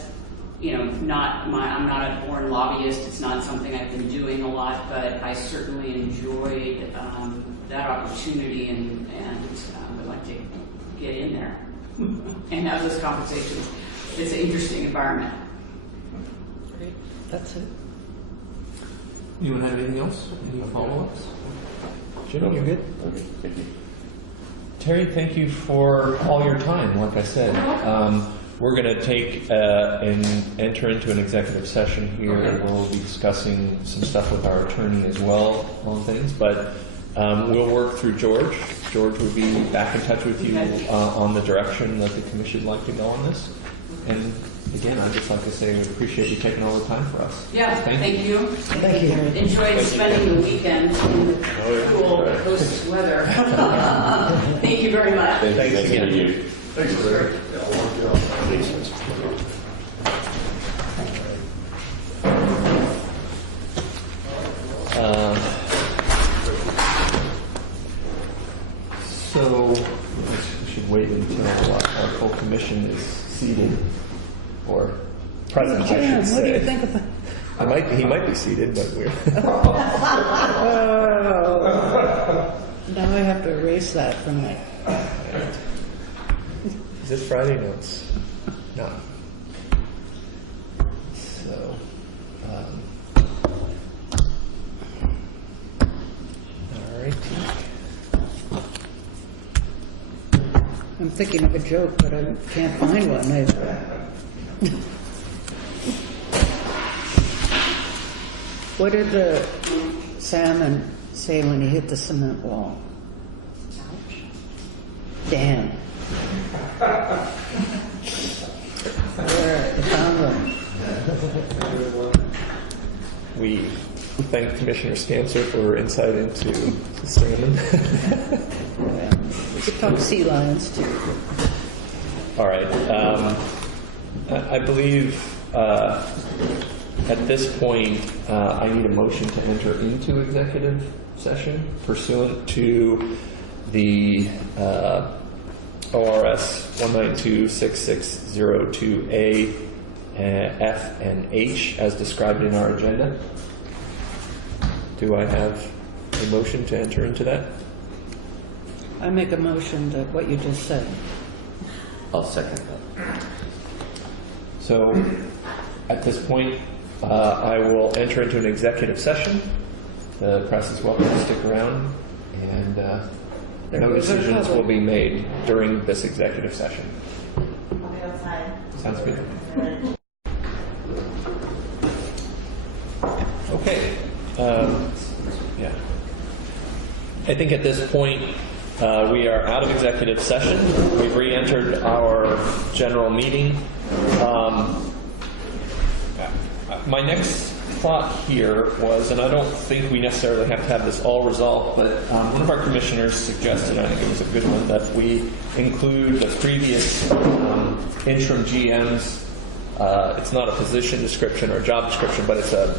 I'm not a born lobbyist. It's not something I've been doing a lot, but I certainly enjoyed that opportunity and would like to get in there and have those conversations. It's an interesting environment. Great. That's it. Anyone have anything else? Any follow-ups? Jim, you good? Okay, thank you. Terry, thank you for all your time. Like I said, we're going to take and enter into an executive session here. Okay. We'll be discussing some stuff with our attorney as well on things, but we'll work through George. George will be back in touch with you on the direction that the commission would like to go on this. And again, I'd just like to say we appreciate you taking all the time for us. Yeah, thank you. Thank you. Enjoyed spending the weekend in the cool coast weather. Thank you very much. Thanks Nice to again. meet you. Thanks, Larry. So we should wait until our full commission is seated or present, I Jan, should what do you say. think about? He might be seated, but we're. Oh. Now I have to erase that from my. Is it Friday? No, it's not. So, all right. I'm thinking of a joke, but I can't find one. What did the salmon say when he hit the cement wall? Damn. There, I found one. We thank Commissioner Scancer for her insight into the salmon. We could talk sea lions too. All right. I believe at this point I need a motion to enter into executive session pursuant to the ORS 192-6602A, F, and H as described in our agenda. Do I have a motion to enter into that? I make a motion to what you just said. I'll second that. So at this point, I will enter into an executive session. The press is welcome to stick around, and no decisions will be made during this executive session. I'll be outside. Sounds good. Okay. Yeah. I think at this point, we are out of executive session. We've re-entered our general meeting. my next thought here was, and I don't think we necessarily have to have this all resolved, but one of our commissioners suggested, I think it was a good one, that we include the previous interim GMs. It's not a position description or a job description, but it's a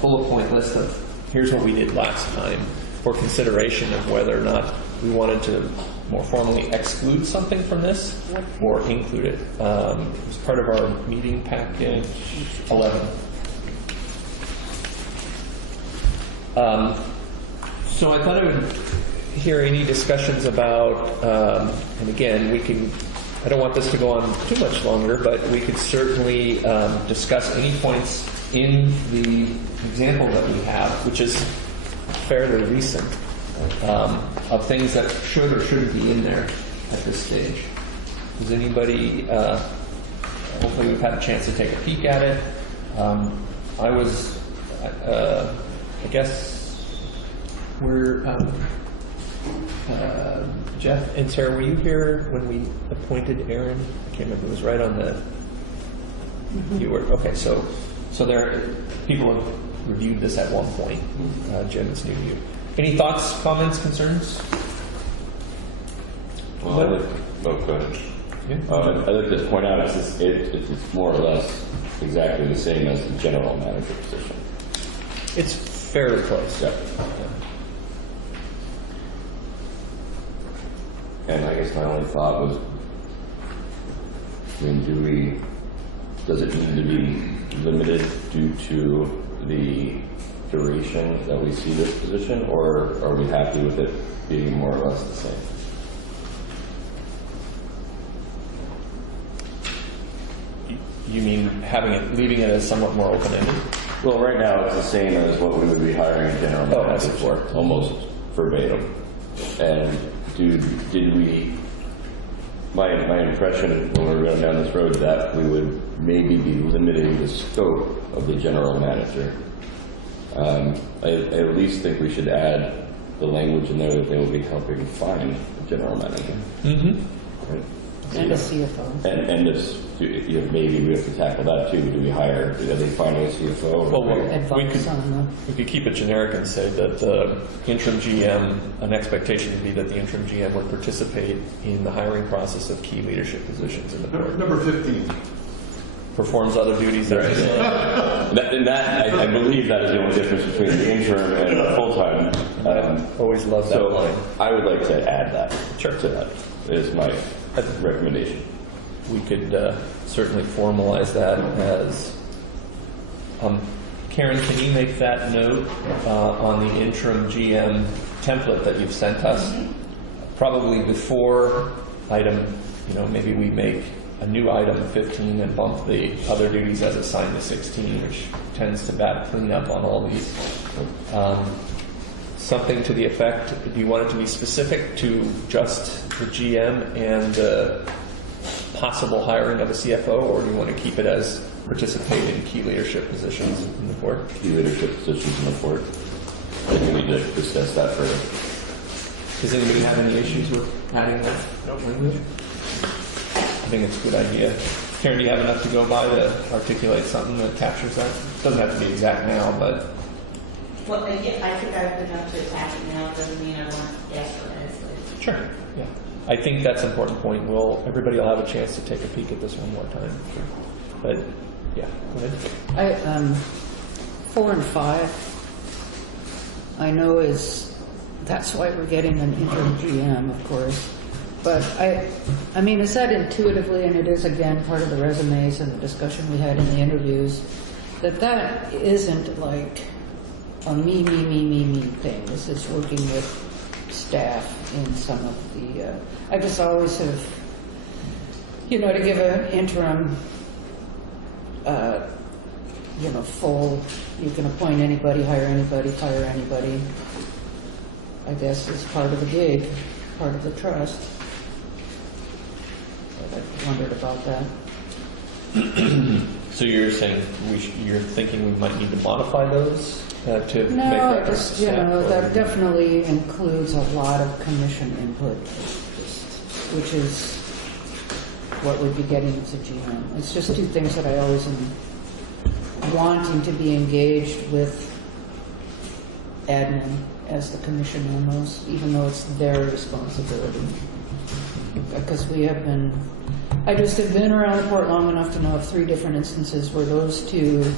bullet point list of here's what we did last time, for consideration of whether or not we wanted to more formally exclude something from this or include it. It was part of our meeting package 11. So I thought I would hear any discussions about, and again, I don't want this to go on too much longer, but we could certainly discuss any points in the example that we have, which is fairly recent, of things that should or shouldn't be in there at this stage. Does anybody, hopefully we've had a chance to take a peek at it. I guess we're, Jeff and Sarah, were you here when we appointed Aaron? I can't remember, it was right on the, you were, okay, so there, people have reviewed this at one point. Jim, it's new to you. Any thoughts, comments, concerns? Well, go ahead. Yeah. I'd like to point out it's more or less exactly the same as the general manager position. It's fairly close. Yeah. And I guess my only thought was, I mean, does it need to be limited due to the duration that we see this position, or are we happy with it being more or less the same? You mean leaving it as somewhat more open-ended? Well, right now it's the same as what we would be hiring a general manager for, almost verbatim. And did we? My impression when we were going down this road that we would maybe be limiting the scope of the general manager. I at least think we should add the language in there that they will be helping find a general manager. Mm-hmm. Right? And a CFO. And maybe we have to tackle that too. Do we hire? Are they finding a CFO? Well, Advice on we could keep it generic and say that the interim GM, an expectation would be that the interim GM would participate in the hiring process of key leadership positions in the board. Number 15. Performs other duties that I believe that is the only difference between the interim and the full-time. Always love that line. I would like to add that. Sure. To that is my recommendation. We could certainly formalize that as. Karen, can you make that note on the interim GM template that you've sent us? Probably before item, maybe we make a new item 15 and bump the other duties as assigned to 16, which tends to clean up on all these. Something to the effect, do you want it to be specific to just the GM and the possible hiring of a CFO, or do you want to keep it as participate in key leadership positions in the board? Key leadership positions in the board. I think we need to discuss that further. Does anybody have any issues with adding that language? I think it's a good idea. Karen, do you have enough to go by to articulate something that captures that? Doesn't have to be exact now, but. Well, yeah, I think I've been able to attack it now. It doesn't mean I want to ask for it. Sure. Yeah. I think that's an important point. Everybody will have a chance to take a peek at this one more time. But yeah, go ahead. 4 and 5, I know that's why we're getting an interim GM, of course. But I mean, is that intuitively, and it is again part of the resumes and the discussion we had in the interviews, that isn't like a me thing. This is working with staff in some of the, I just always have, to give an interim, full, you can appoint anybody, hire anybody, fire anybody, I guess is part of the gig, part of the trust. But I wondered about that. So you're saying you're thinking we might need to modify those to make No, reference just, to staff? that definitely includes a lot of commission input, which is what we'd be getting as a GM. It's just two things that I always am wanting to be engaged with admin as the commission almost, even though it's their responsibility. Because we have been, I just have been around the port long enough to know of 3 different instances where those two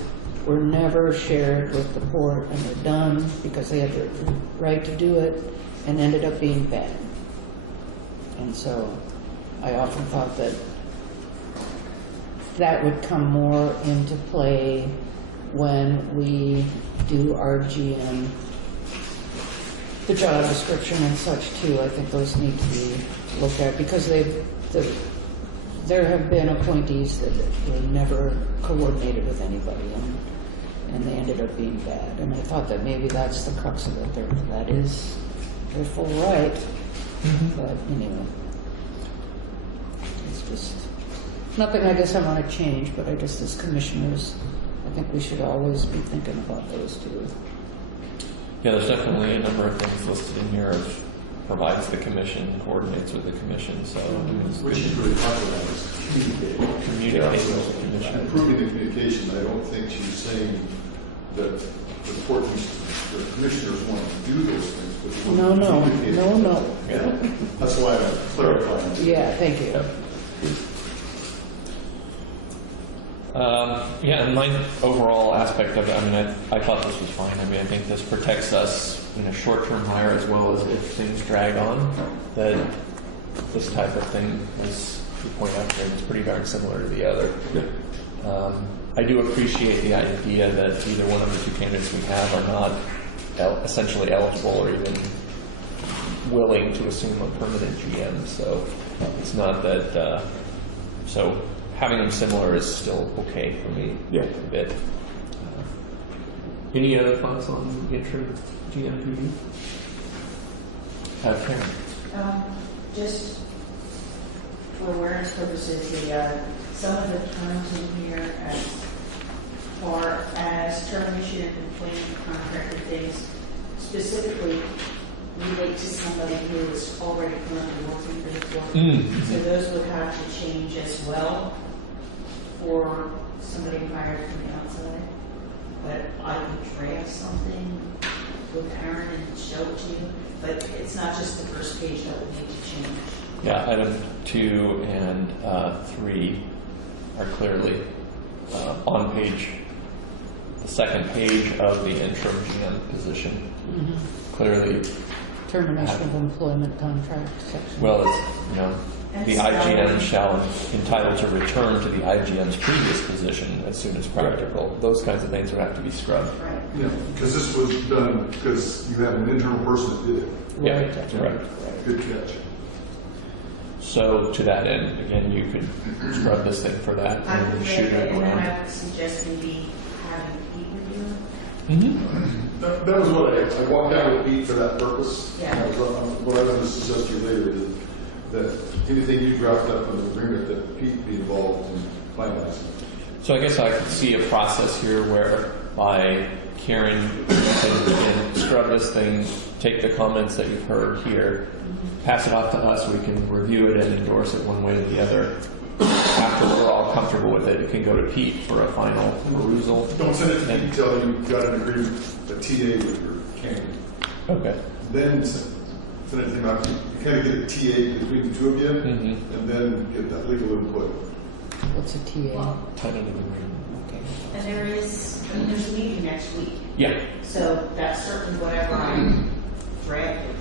were never shared with the port and were done because they had the right to do it and ended up being bad. And so I often thought that that would come more into play when we do our GM, the job description and such too. I think those need to be looked at because there have been appointees that were never coordinated with anybody and they ended up being bad. And I thought that maybe that's the crux of it. That is their full right. But anyway, it's just nothing I guess I want to change, but I just as commissioners, I think we should always be thinking about those two. Yeah, there's definitely a number of things listed in here of provides the commission, coordinates with the commission, so. Which is really talking about is communicating. Communicating with the commission. Improving the communication. I don't think she's saying that the port, the commissioners want to do those things, but they want to communicate. No. Yeah. That's why I'm clarifying. Yeah, thank you. Yeah, and my overall aspect of it, I mean, I thought this was fine. I mean, I think this protects us in a short-term hire as well as if things drag on, that this type of thing, as you point out there, is pretty darn similar to the other. I do appreciate the idea that either one of the 2 candidates we have are not essentially eligible or even willing to assume a permanent GM, so it's not that, so having them similar is still okay for me. Yeah. A bit. Any other thoughts on the interim GM? Karen. Just for awareness purposes, some of the terms in here as far as termination and employment contract and things specifically relate to somebody who is already currently working for the port. So those would have to change as well for somebody hired from the outside. But I could draft something with Aaron and show it to you. But it's not just the first page that would need to change. Yeah, item 2 and 3 are clearly on the second page of the interim GM position. Clearly, Termination of employment contract section. well, it's, the IGM shall entitled to return to the IGM's previous position as soon as practical. Those kinds of things would have to be scrubbed. Right. Yeah, because this was done because you have an internal person that did it. Yeah, Right. that's right. Good catch. So to that end, again, you could scrub this thing for that I would and make shoot it, it and then around. I would suggest maybe having Pete review it. That was what I walked down with Pete for that purpose. Yeah. What I was going to suggest to you later is that anything you draft up in the agreement that Pete be involved in finalizing. So I guess I could see a process here where by Karen can scrub this thing, take the comments that you've heard here, pass it off to us, we can review it and endorse it one way or the other. After we're all comfortable with it, it can go to Pete for a final perusal. Don't send it to Pete until you've got an agreement, a TA with your candidate. Okay. Then send it to him out. You kind of get a TA between the 2 of you, and then get that legal input. What's a TA? Well, Tentative agreement. Okay. and there's a meeting next week. Yeah. So that's certainly whatever I drafted.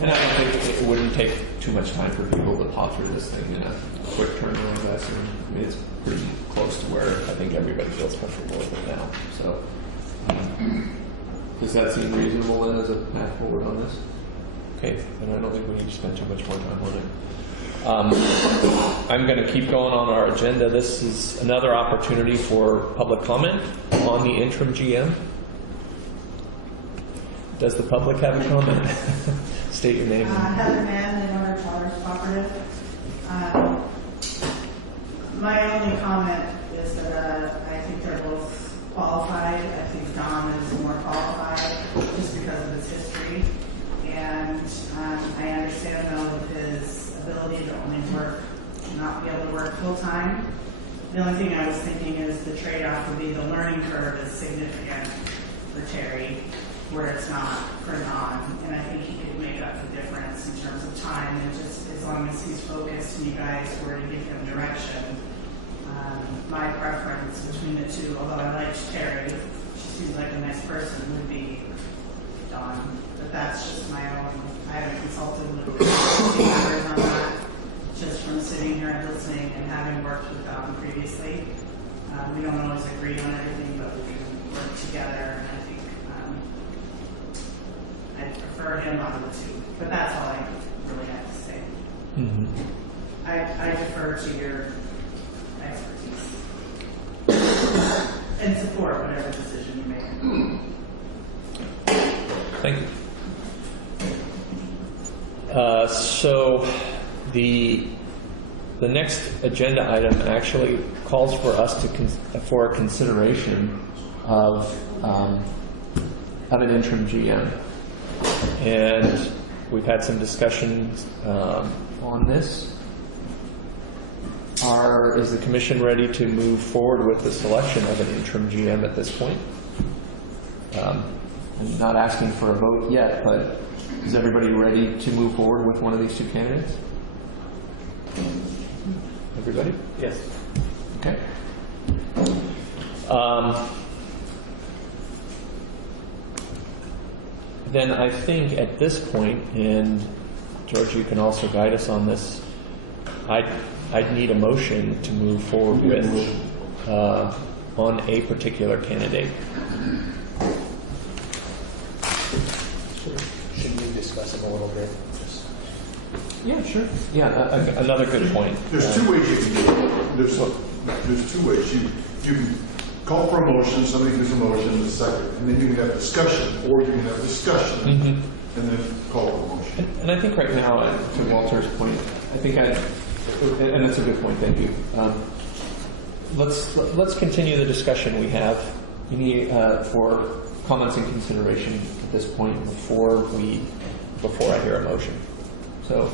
And I don't think it wouldn't take too much time for people to pop through this thing in a quick turnaround. I mean, it's pretty close to where I think everybody feels comfortable with it now. So, does that seem reasonable then as a path forward on this? Okay, then I don't think we need to spend too much more time on it. I'm going to keep going on our agenda. This is another opportunity for public comment on the interim GM. Does the public have a comment? State your name. Heather Mann, Leonard Towers Cooperative. My only comment is that I think they're both qualified. I think Don is more qualified just because of his history. And I understand though with his ability to only work, not be able to work full time. The only thing I was thinking is the trade-off would be the learning curve is significant for Terry, where it's not for Don, and I think he could make up the difference in terms of time, and just as long as he's focused and you guys were to give him direction. My preference between the two, although I liked Terry, she seems like a nice person, would be Don. But that's just my own, I haven't consulted with the members on that, just from sitting here and listening and having worked with Don previously. We don't always agree on everything, but we can work together, and I think I prefer him out of the two. But that's all I really have to say. I defer to your expertise and support whatever decision you make. Thank you. So the next agenda item actually calls for us for consideration of an interim GM, and we've had some discussions on this. Is the commission ready to move forward with the selection of an interim GM at this point? I'm not asking for a vote yet, but is everybody ready to move forward with one of these two candidates? Everybody? Yes. Okay. Then I think at this point, and George, you can also guide us on this, I'd need a motion to move forward with on a particular candidate. Should we discuss them a little bit? Yeah, sure. Yeah, another good point. There's two ways you can do it. There's two ways. You can call for a motion, somebody gives a motion in a second, and then you can have discussion, or you can have discussion, and then call for a motion. And I think right now, to Walter's point, I think and that's a good point, thank you. Let's continue the discussion we have for comments and consideration at this point before I hear a motion. So,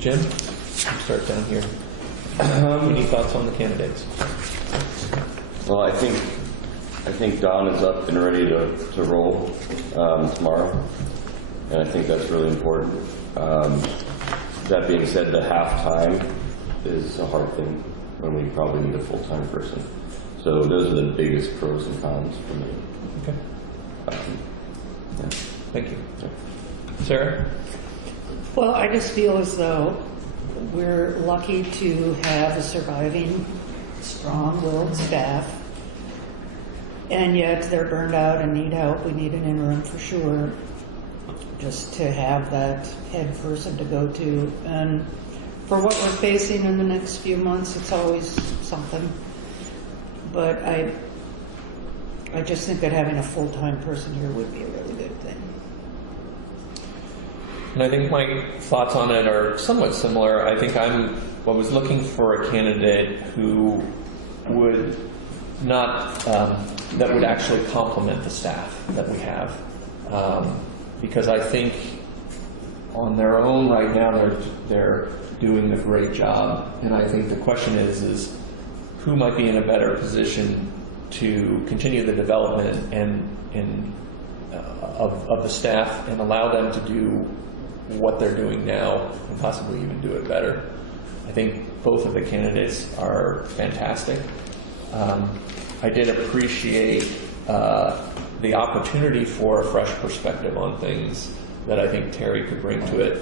Jim, you start down here. Any thoughts on the candidates? Well, I think Don is up and ready to roll tomorrow, and I think that's really important. That being said, the half-time is a hard thing when we probably need a full-time person. So those are the biggest pros and cons for me. Okay. Yeah. Thank you. Sarah? Well, I just feel as though we're lucky to have a surviving, strong-willed staff, and yet they're burned out and need help. We need an interim for sure, just to have that head person to go to. And for what we're facing in the next few months, it's always something. But I just think that having a full-time person here would be a really good thing. And I think my thoughts on it are somewhat similar. I think I was looking for a candidate who would not, that would actually complement the staff that we have. Because I think on their own right now they're doing a great job. And I think the question is who might be in a better position to continue the development of the staff and allow them to do what they're doing now and possibly even do it better. I think both of the candidates are fantastic. I did appreciate the opportunity for a fresh perspective on things that I think Terry could bring to it.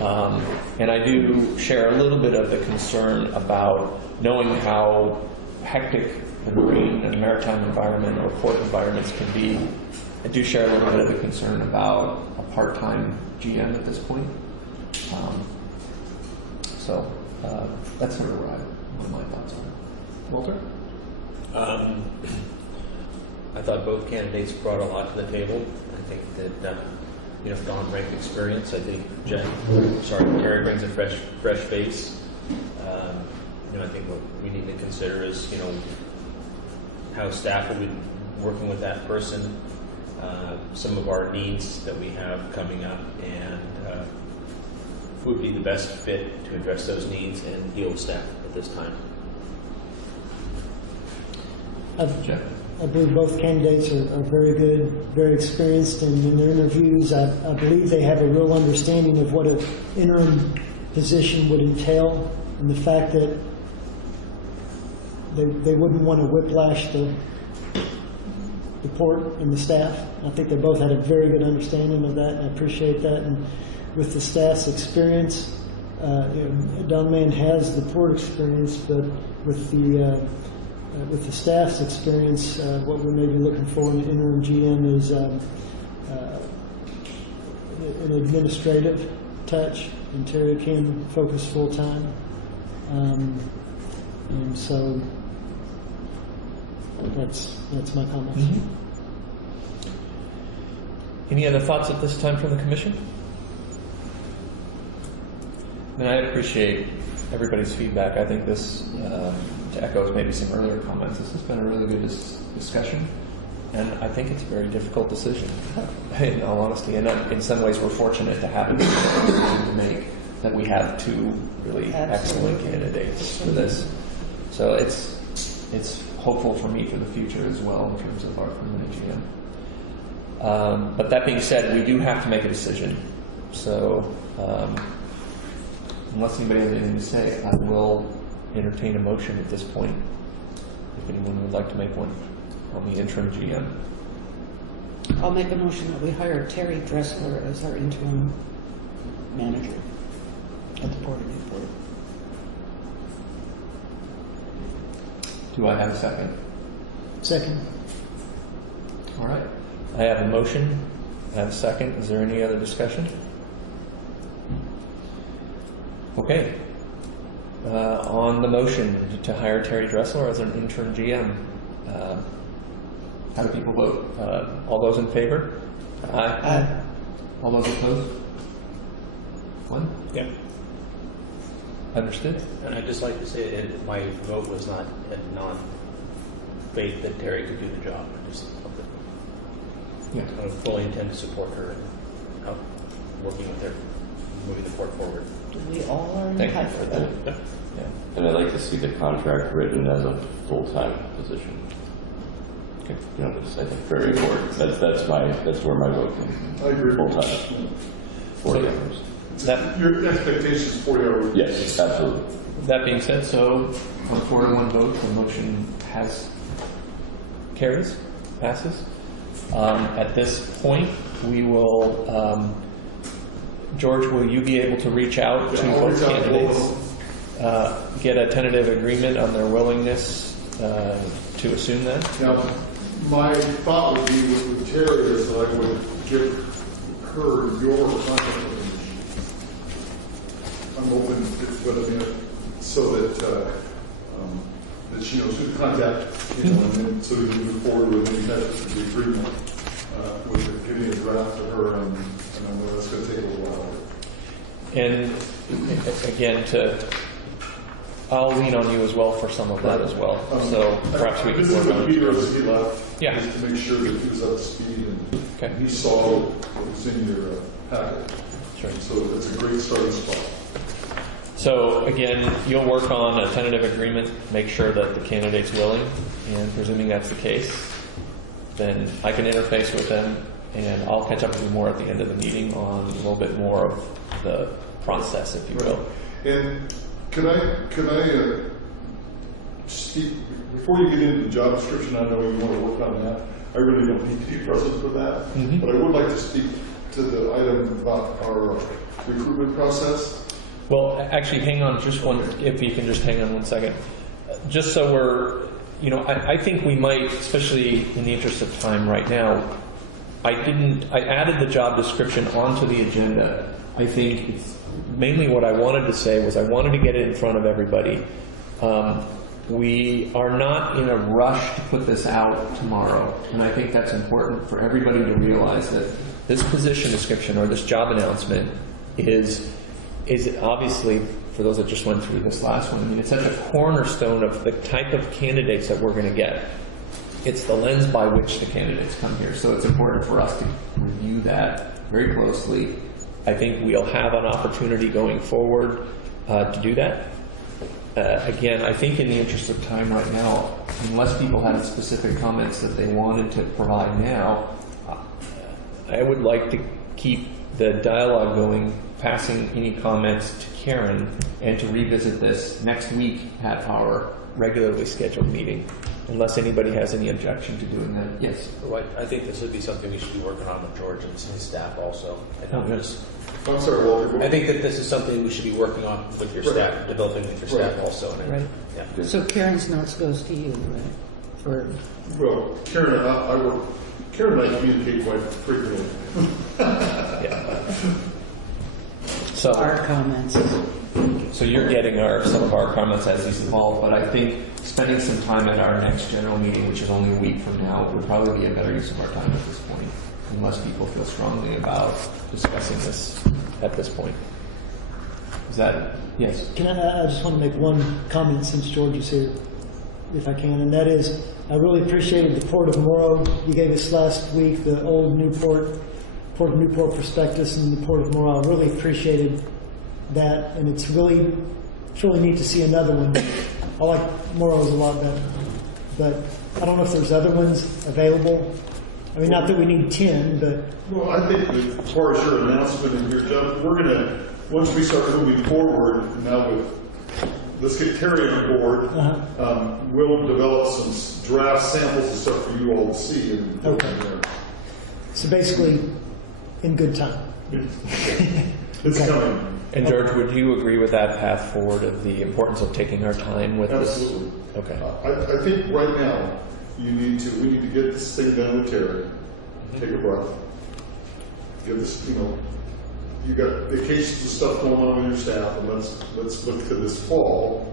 And I do share a little bit of the concern about knowing how hectic the marine and maritime environment or port environments can be. I do share a little bit of the concern about a part-time GM at this point. So that's sort of what my thoughts are. Walter? I thought both candidates brought a lot to the table. I think that Don brings experience. I think Terry brings a fresh face. I think what we need to consider is how staff will be working with that person, some of our needs that we have coming up, and who would be the best fit to address those needs and deal with staff at this time. Jeff? I believe both candidates are very good, very experienced, and in their interviews, I believe they have a real understanding of what an interim position would entail, and the fact that they wouldn't want to whiplash the port and the staff. I think they both had a very good understanding of that, and I appreciate that. And with the staff's experience, Don Mann has the port experience, but with the staff's experience, what we may be looking for in the interim GM is an administrative touch, and Terry can focus full-time. And so that's my comments. Any other thoughts at this time from the commission? And I appreciate everybody's feedback. I think this, to echo maybe some earlier comments, this has been a really good discussion, and I think it's a very difficult decision, in all honesty. And in some ways, we're fortunate to have a decision to make, that we have two really excellent candidates for this. So it's hopeful for me for the future as well in terms of our permanent GM. But that being said, we do have to make a decision. So unless anybody has anything to say, I will entertain a motion at this point, if anyone would like to make one on the interim GM. I'll make a motion that we hire Terry Dressler as our interim manager at the Port of Newport. Do I have a second? Second. All right. I have a motion. I have a second. Is there any other discussion? Okay. On the motion to hire Terry Dressler as an interim GM, how do people vote? All those in favor? Aye. All those opposed? One? Yeah. Understood? And I'd just like to say that my vote was not a non-faith that Terry could do the job. I just felt that Yeah. I fully intend to support her and working with her, moving the port forward. We all are Thank you entitled for to that. that. Yeah. And I'd like to see the contract written as a full-time position. Okay. You know, it's, I think, very important. That's where my vote comes. I agree. Full-time. 40 hours. That, Your expectation is 40 hours. Yes, absolutely. that being said, so on 4-1 vote, the motion passes. At this point, we will, George, will you be able to reach out to Yeah, I'll both reach out to candidates? both Get a tentative agreement on their willingness to assume that? Now, my thought would be with Terry is that I would give her your contact information. I'm open to what I mean, so that she knows who to contact, you know, and then so we can move forward with any type of agreement with giving a draft to her, and I know that's going to take a little while. And again, I'll lean on you as well for some of that as well. So perhaps we can work on Peter it. as he left, Yeah. just to make sure that he was up to speed and Okay. he saw what was in your packet. Sure. So it's a great starting spot. So again, you'll work on a tentative agreement, make sure that the candidate's willing, and presuming that's the case, then I can interface with them, and I'll catch up with you more at the end of the meeting on a little bit more of the process, if you will. And can I speak, before you get into the job description, I know you want to work on that. I really don't need to be present for that. Mhm. But I would like to speak to the item about our recruitment process. Well, actually, hang on just one, if you can just hang on one second. Just so we're, I think we might, especially in the interest of time right now, I added the job description onto the agenda. I think it's mainly what I wanted to say was I wanted to get it in front of everybody. We are not in a rush to put this out tomorrow, and I think that's important for everybody to realize that this position description or this job announcement is obviously, for those that just went through this last one, I mean, it's such a cornerstone of the type of candidates that we're going to get. It's the lens by which the candidates come here, so it's important for us to review that very closely. I think we'll have an opportunity going forward to do that. again, I think in the interest of time right now, unless people have specific comments that they wanted to provide now, I would like to keep the dialogue going, passing any comments to Karen, and to revisit this next week at our regularly scheduled meeting, unless anybody has any objection to doing that. Yes? Well, I think this would be something we should be working on with George and his staff also. I know this- I'm sorry, Walter. I think that this is something we should be working on with your staff, developing with your staff also. And I- Right. Yeah. So Karen's notes goes to you, right? For, Well, Karen and I work, Karen and I communicate quite frequently. So, our comments. so you're getting some of our comments as these evolve, but I think spending some time at our next general meeting, which is only a week from now, would probably be a better use of our time at this point, unless people feel strongly about discussing this at this point. Is that, yes? I just want to make one comment since George is here, if I can, and that is, I really appreciated the Port of Morrow you gave us last week, the old Port of Newport prospectus and the Port of Morrow. I really appreciated that, and it's really neat to see another one. I like Morrow's a lot better, but I don't know if there's other ones available. I mean, not that we need 10, but Well, I think that as far as your announcement and your job, we're gonna, once we start moving forward now with, let's get Terry on board. We'll develop some draft samples and stuff for you all to see and go from there. so basically, in good time. It's Okay. coming. And George, would you agree with that path forward of the importance of taking our time with this? Absolutely. Okay. I think right now, we need to get this thing done with Terry. Take a breath. Give this, you got vacations and stuff going on with your staff, and let's look to this fall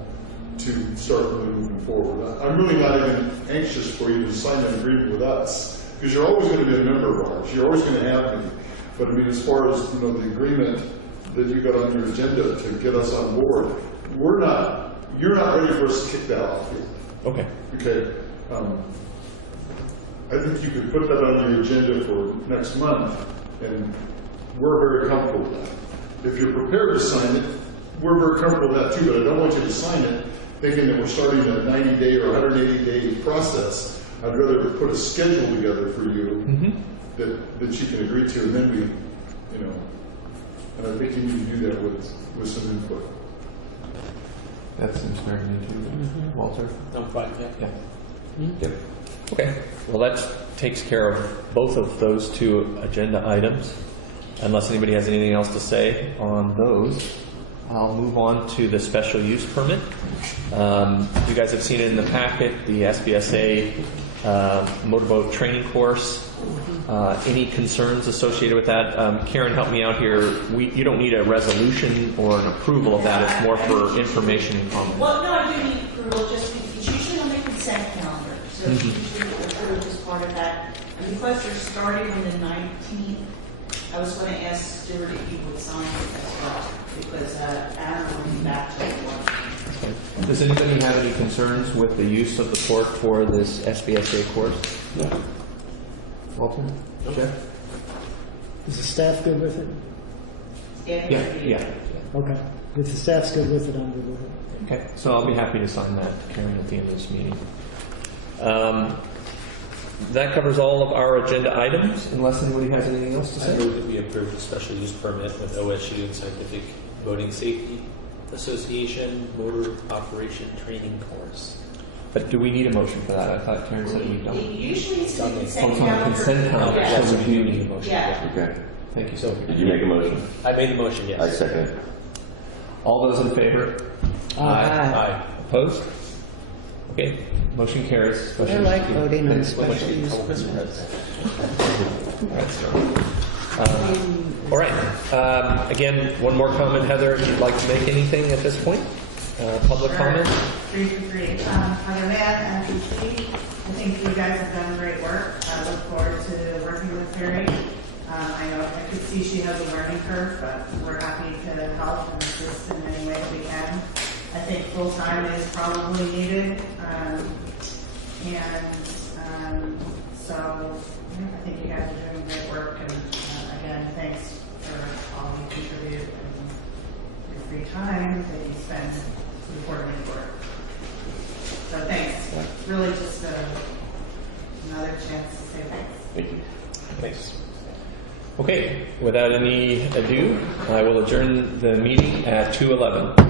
to start really moving forward. I'm really not even anxious for you to sign an agreement with us, because you're always going to be a member of ours. You're always going to have me. But I mean, as far as, the agreement that you got on your agenda to get us on board, you're not ready for us to kick that off yet. Okay. Okay. I think you could put that on your agenda for next month, and we're very comfortable with that. If you're prepared to sign it, we're very comfortable with that too, but I don't want you to sign it thinking that we're starting a 90-day or 180-day process. I'd rather put a schedule together for you that you can agree to, and then we, and I think you need to do that with some input. That seems fair to me too. Walter? I'm fine, yeah. Yeah. Yep. Okay. Well, that takes care of both of those two agenda items. Unless anybody has anything else to say on those, I'll move on to the special use permit. You guys have seen it in the packet, the SBSA motorboat training course. Any concerns associated with that? Karen, help me out here. You don't need a resolution or an approval of that. It's more for information and comment. Well, no, I do need approval, just it's usually on the consent calendar, so it's usually approved as part of that. And because they're starting on the 19th, I was going to ask Stuart if he would sign it as well, because Aaron will be back to work. Does anybody have any concerns with the use of the port for this SBSA course? No. Walter? Jeff? Is the staff good with it? Yeah. Okay. If the staff's good with it, I'm good with it. Okay, so I'll be happy to sign that to Karen at the end of this meeting. That covers all of our agenda items, unless anybody has anything else to I say. move that we approve the special use permit with OSU and Scientific Boating Safety Association Motor Operation Training Course. But do we need a motion for that? I thought Karen said we don't. Usually it's the Oh, consent it's on the calendar. consent calendar. Yeah. So we do need a motion. Yeah. Okay. Thank you. So Did you make a motion? I made the motion, yes. I second it. All those in favor? Aye. Opposed? Okay, motion carries. I Special like use- voting on Special special use permits. permits. All right. Again, one more comment, Heather, if you'd like to make anything at this point? Public comment? 3 for 3. Heather Mann, MPC. I think you guys have done great work. I look forward to working with Terry. I know I could see she has a learning curve, but we're happy to help and assist in any way we can. I think full-time is probably needed. So I think you guys are doing great work. And again, thanks for all you contribute and your free time that you spend the Port of Newport. So thanks. Really just another chance to say thanks. Thank you. Thanks. Okay, without any ado, I will adjourn the meeting at 2:11.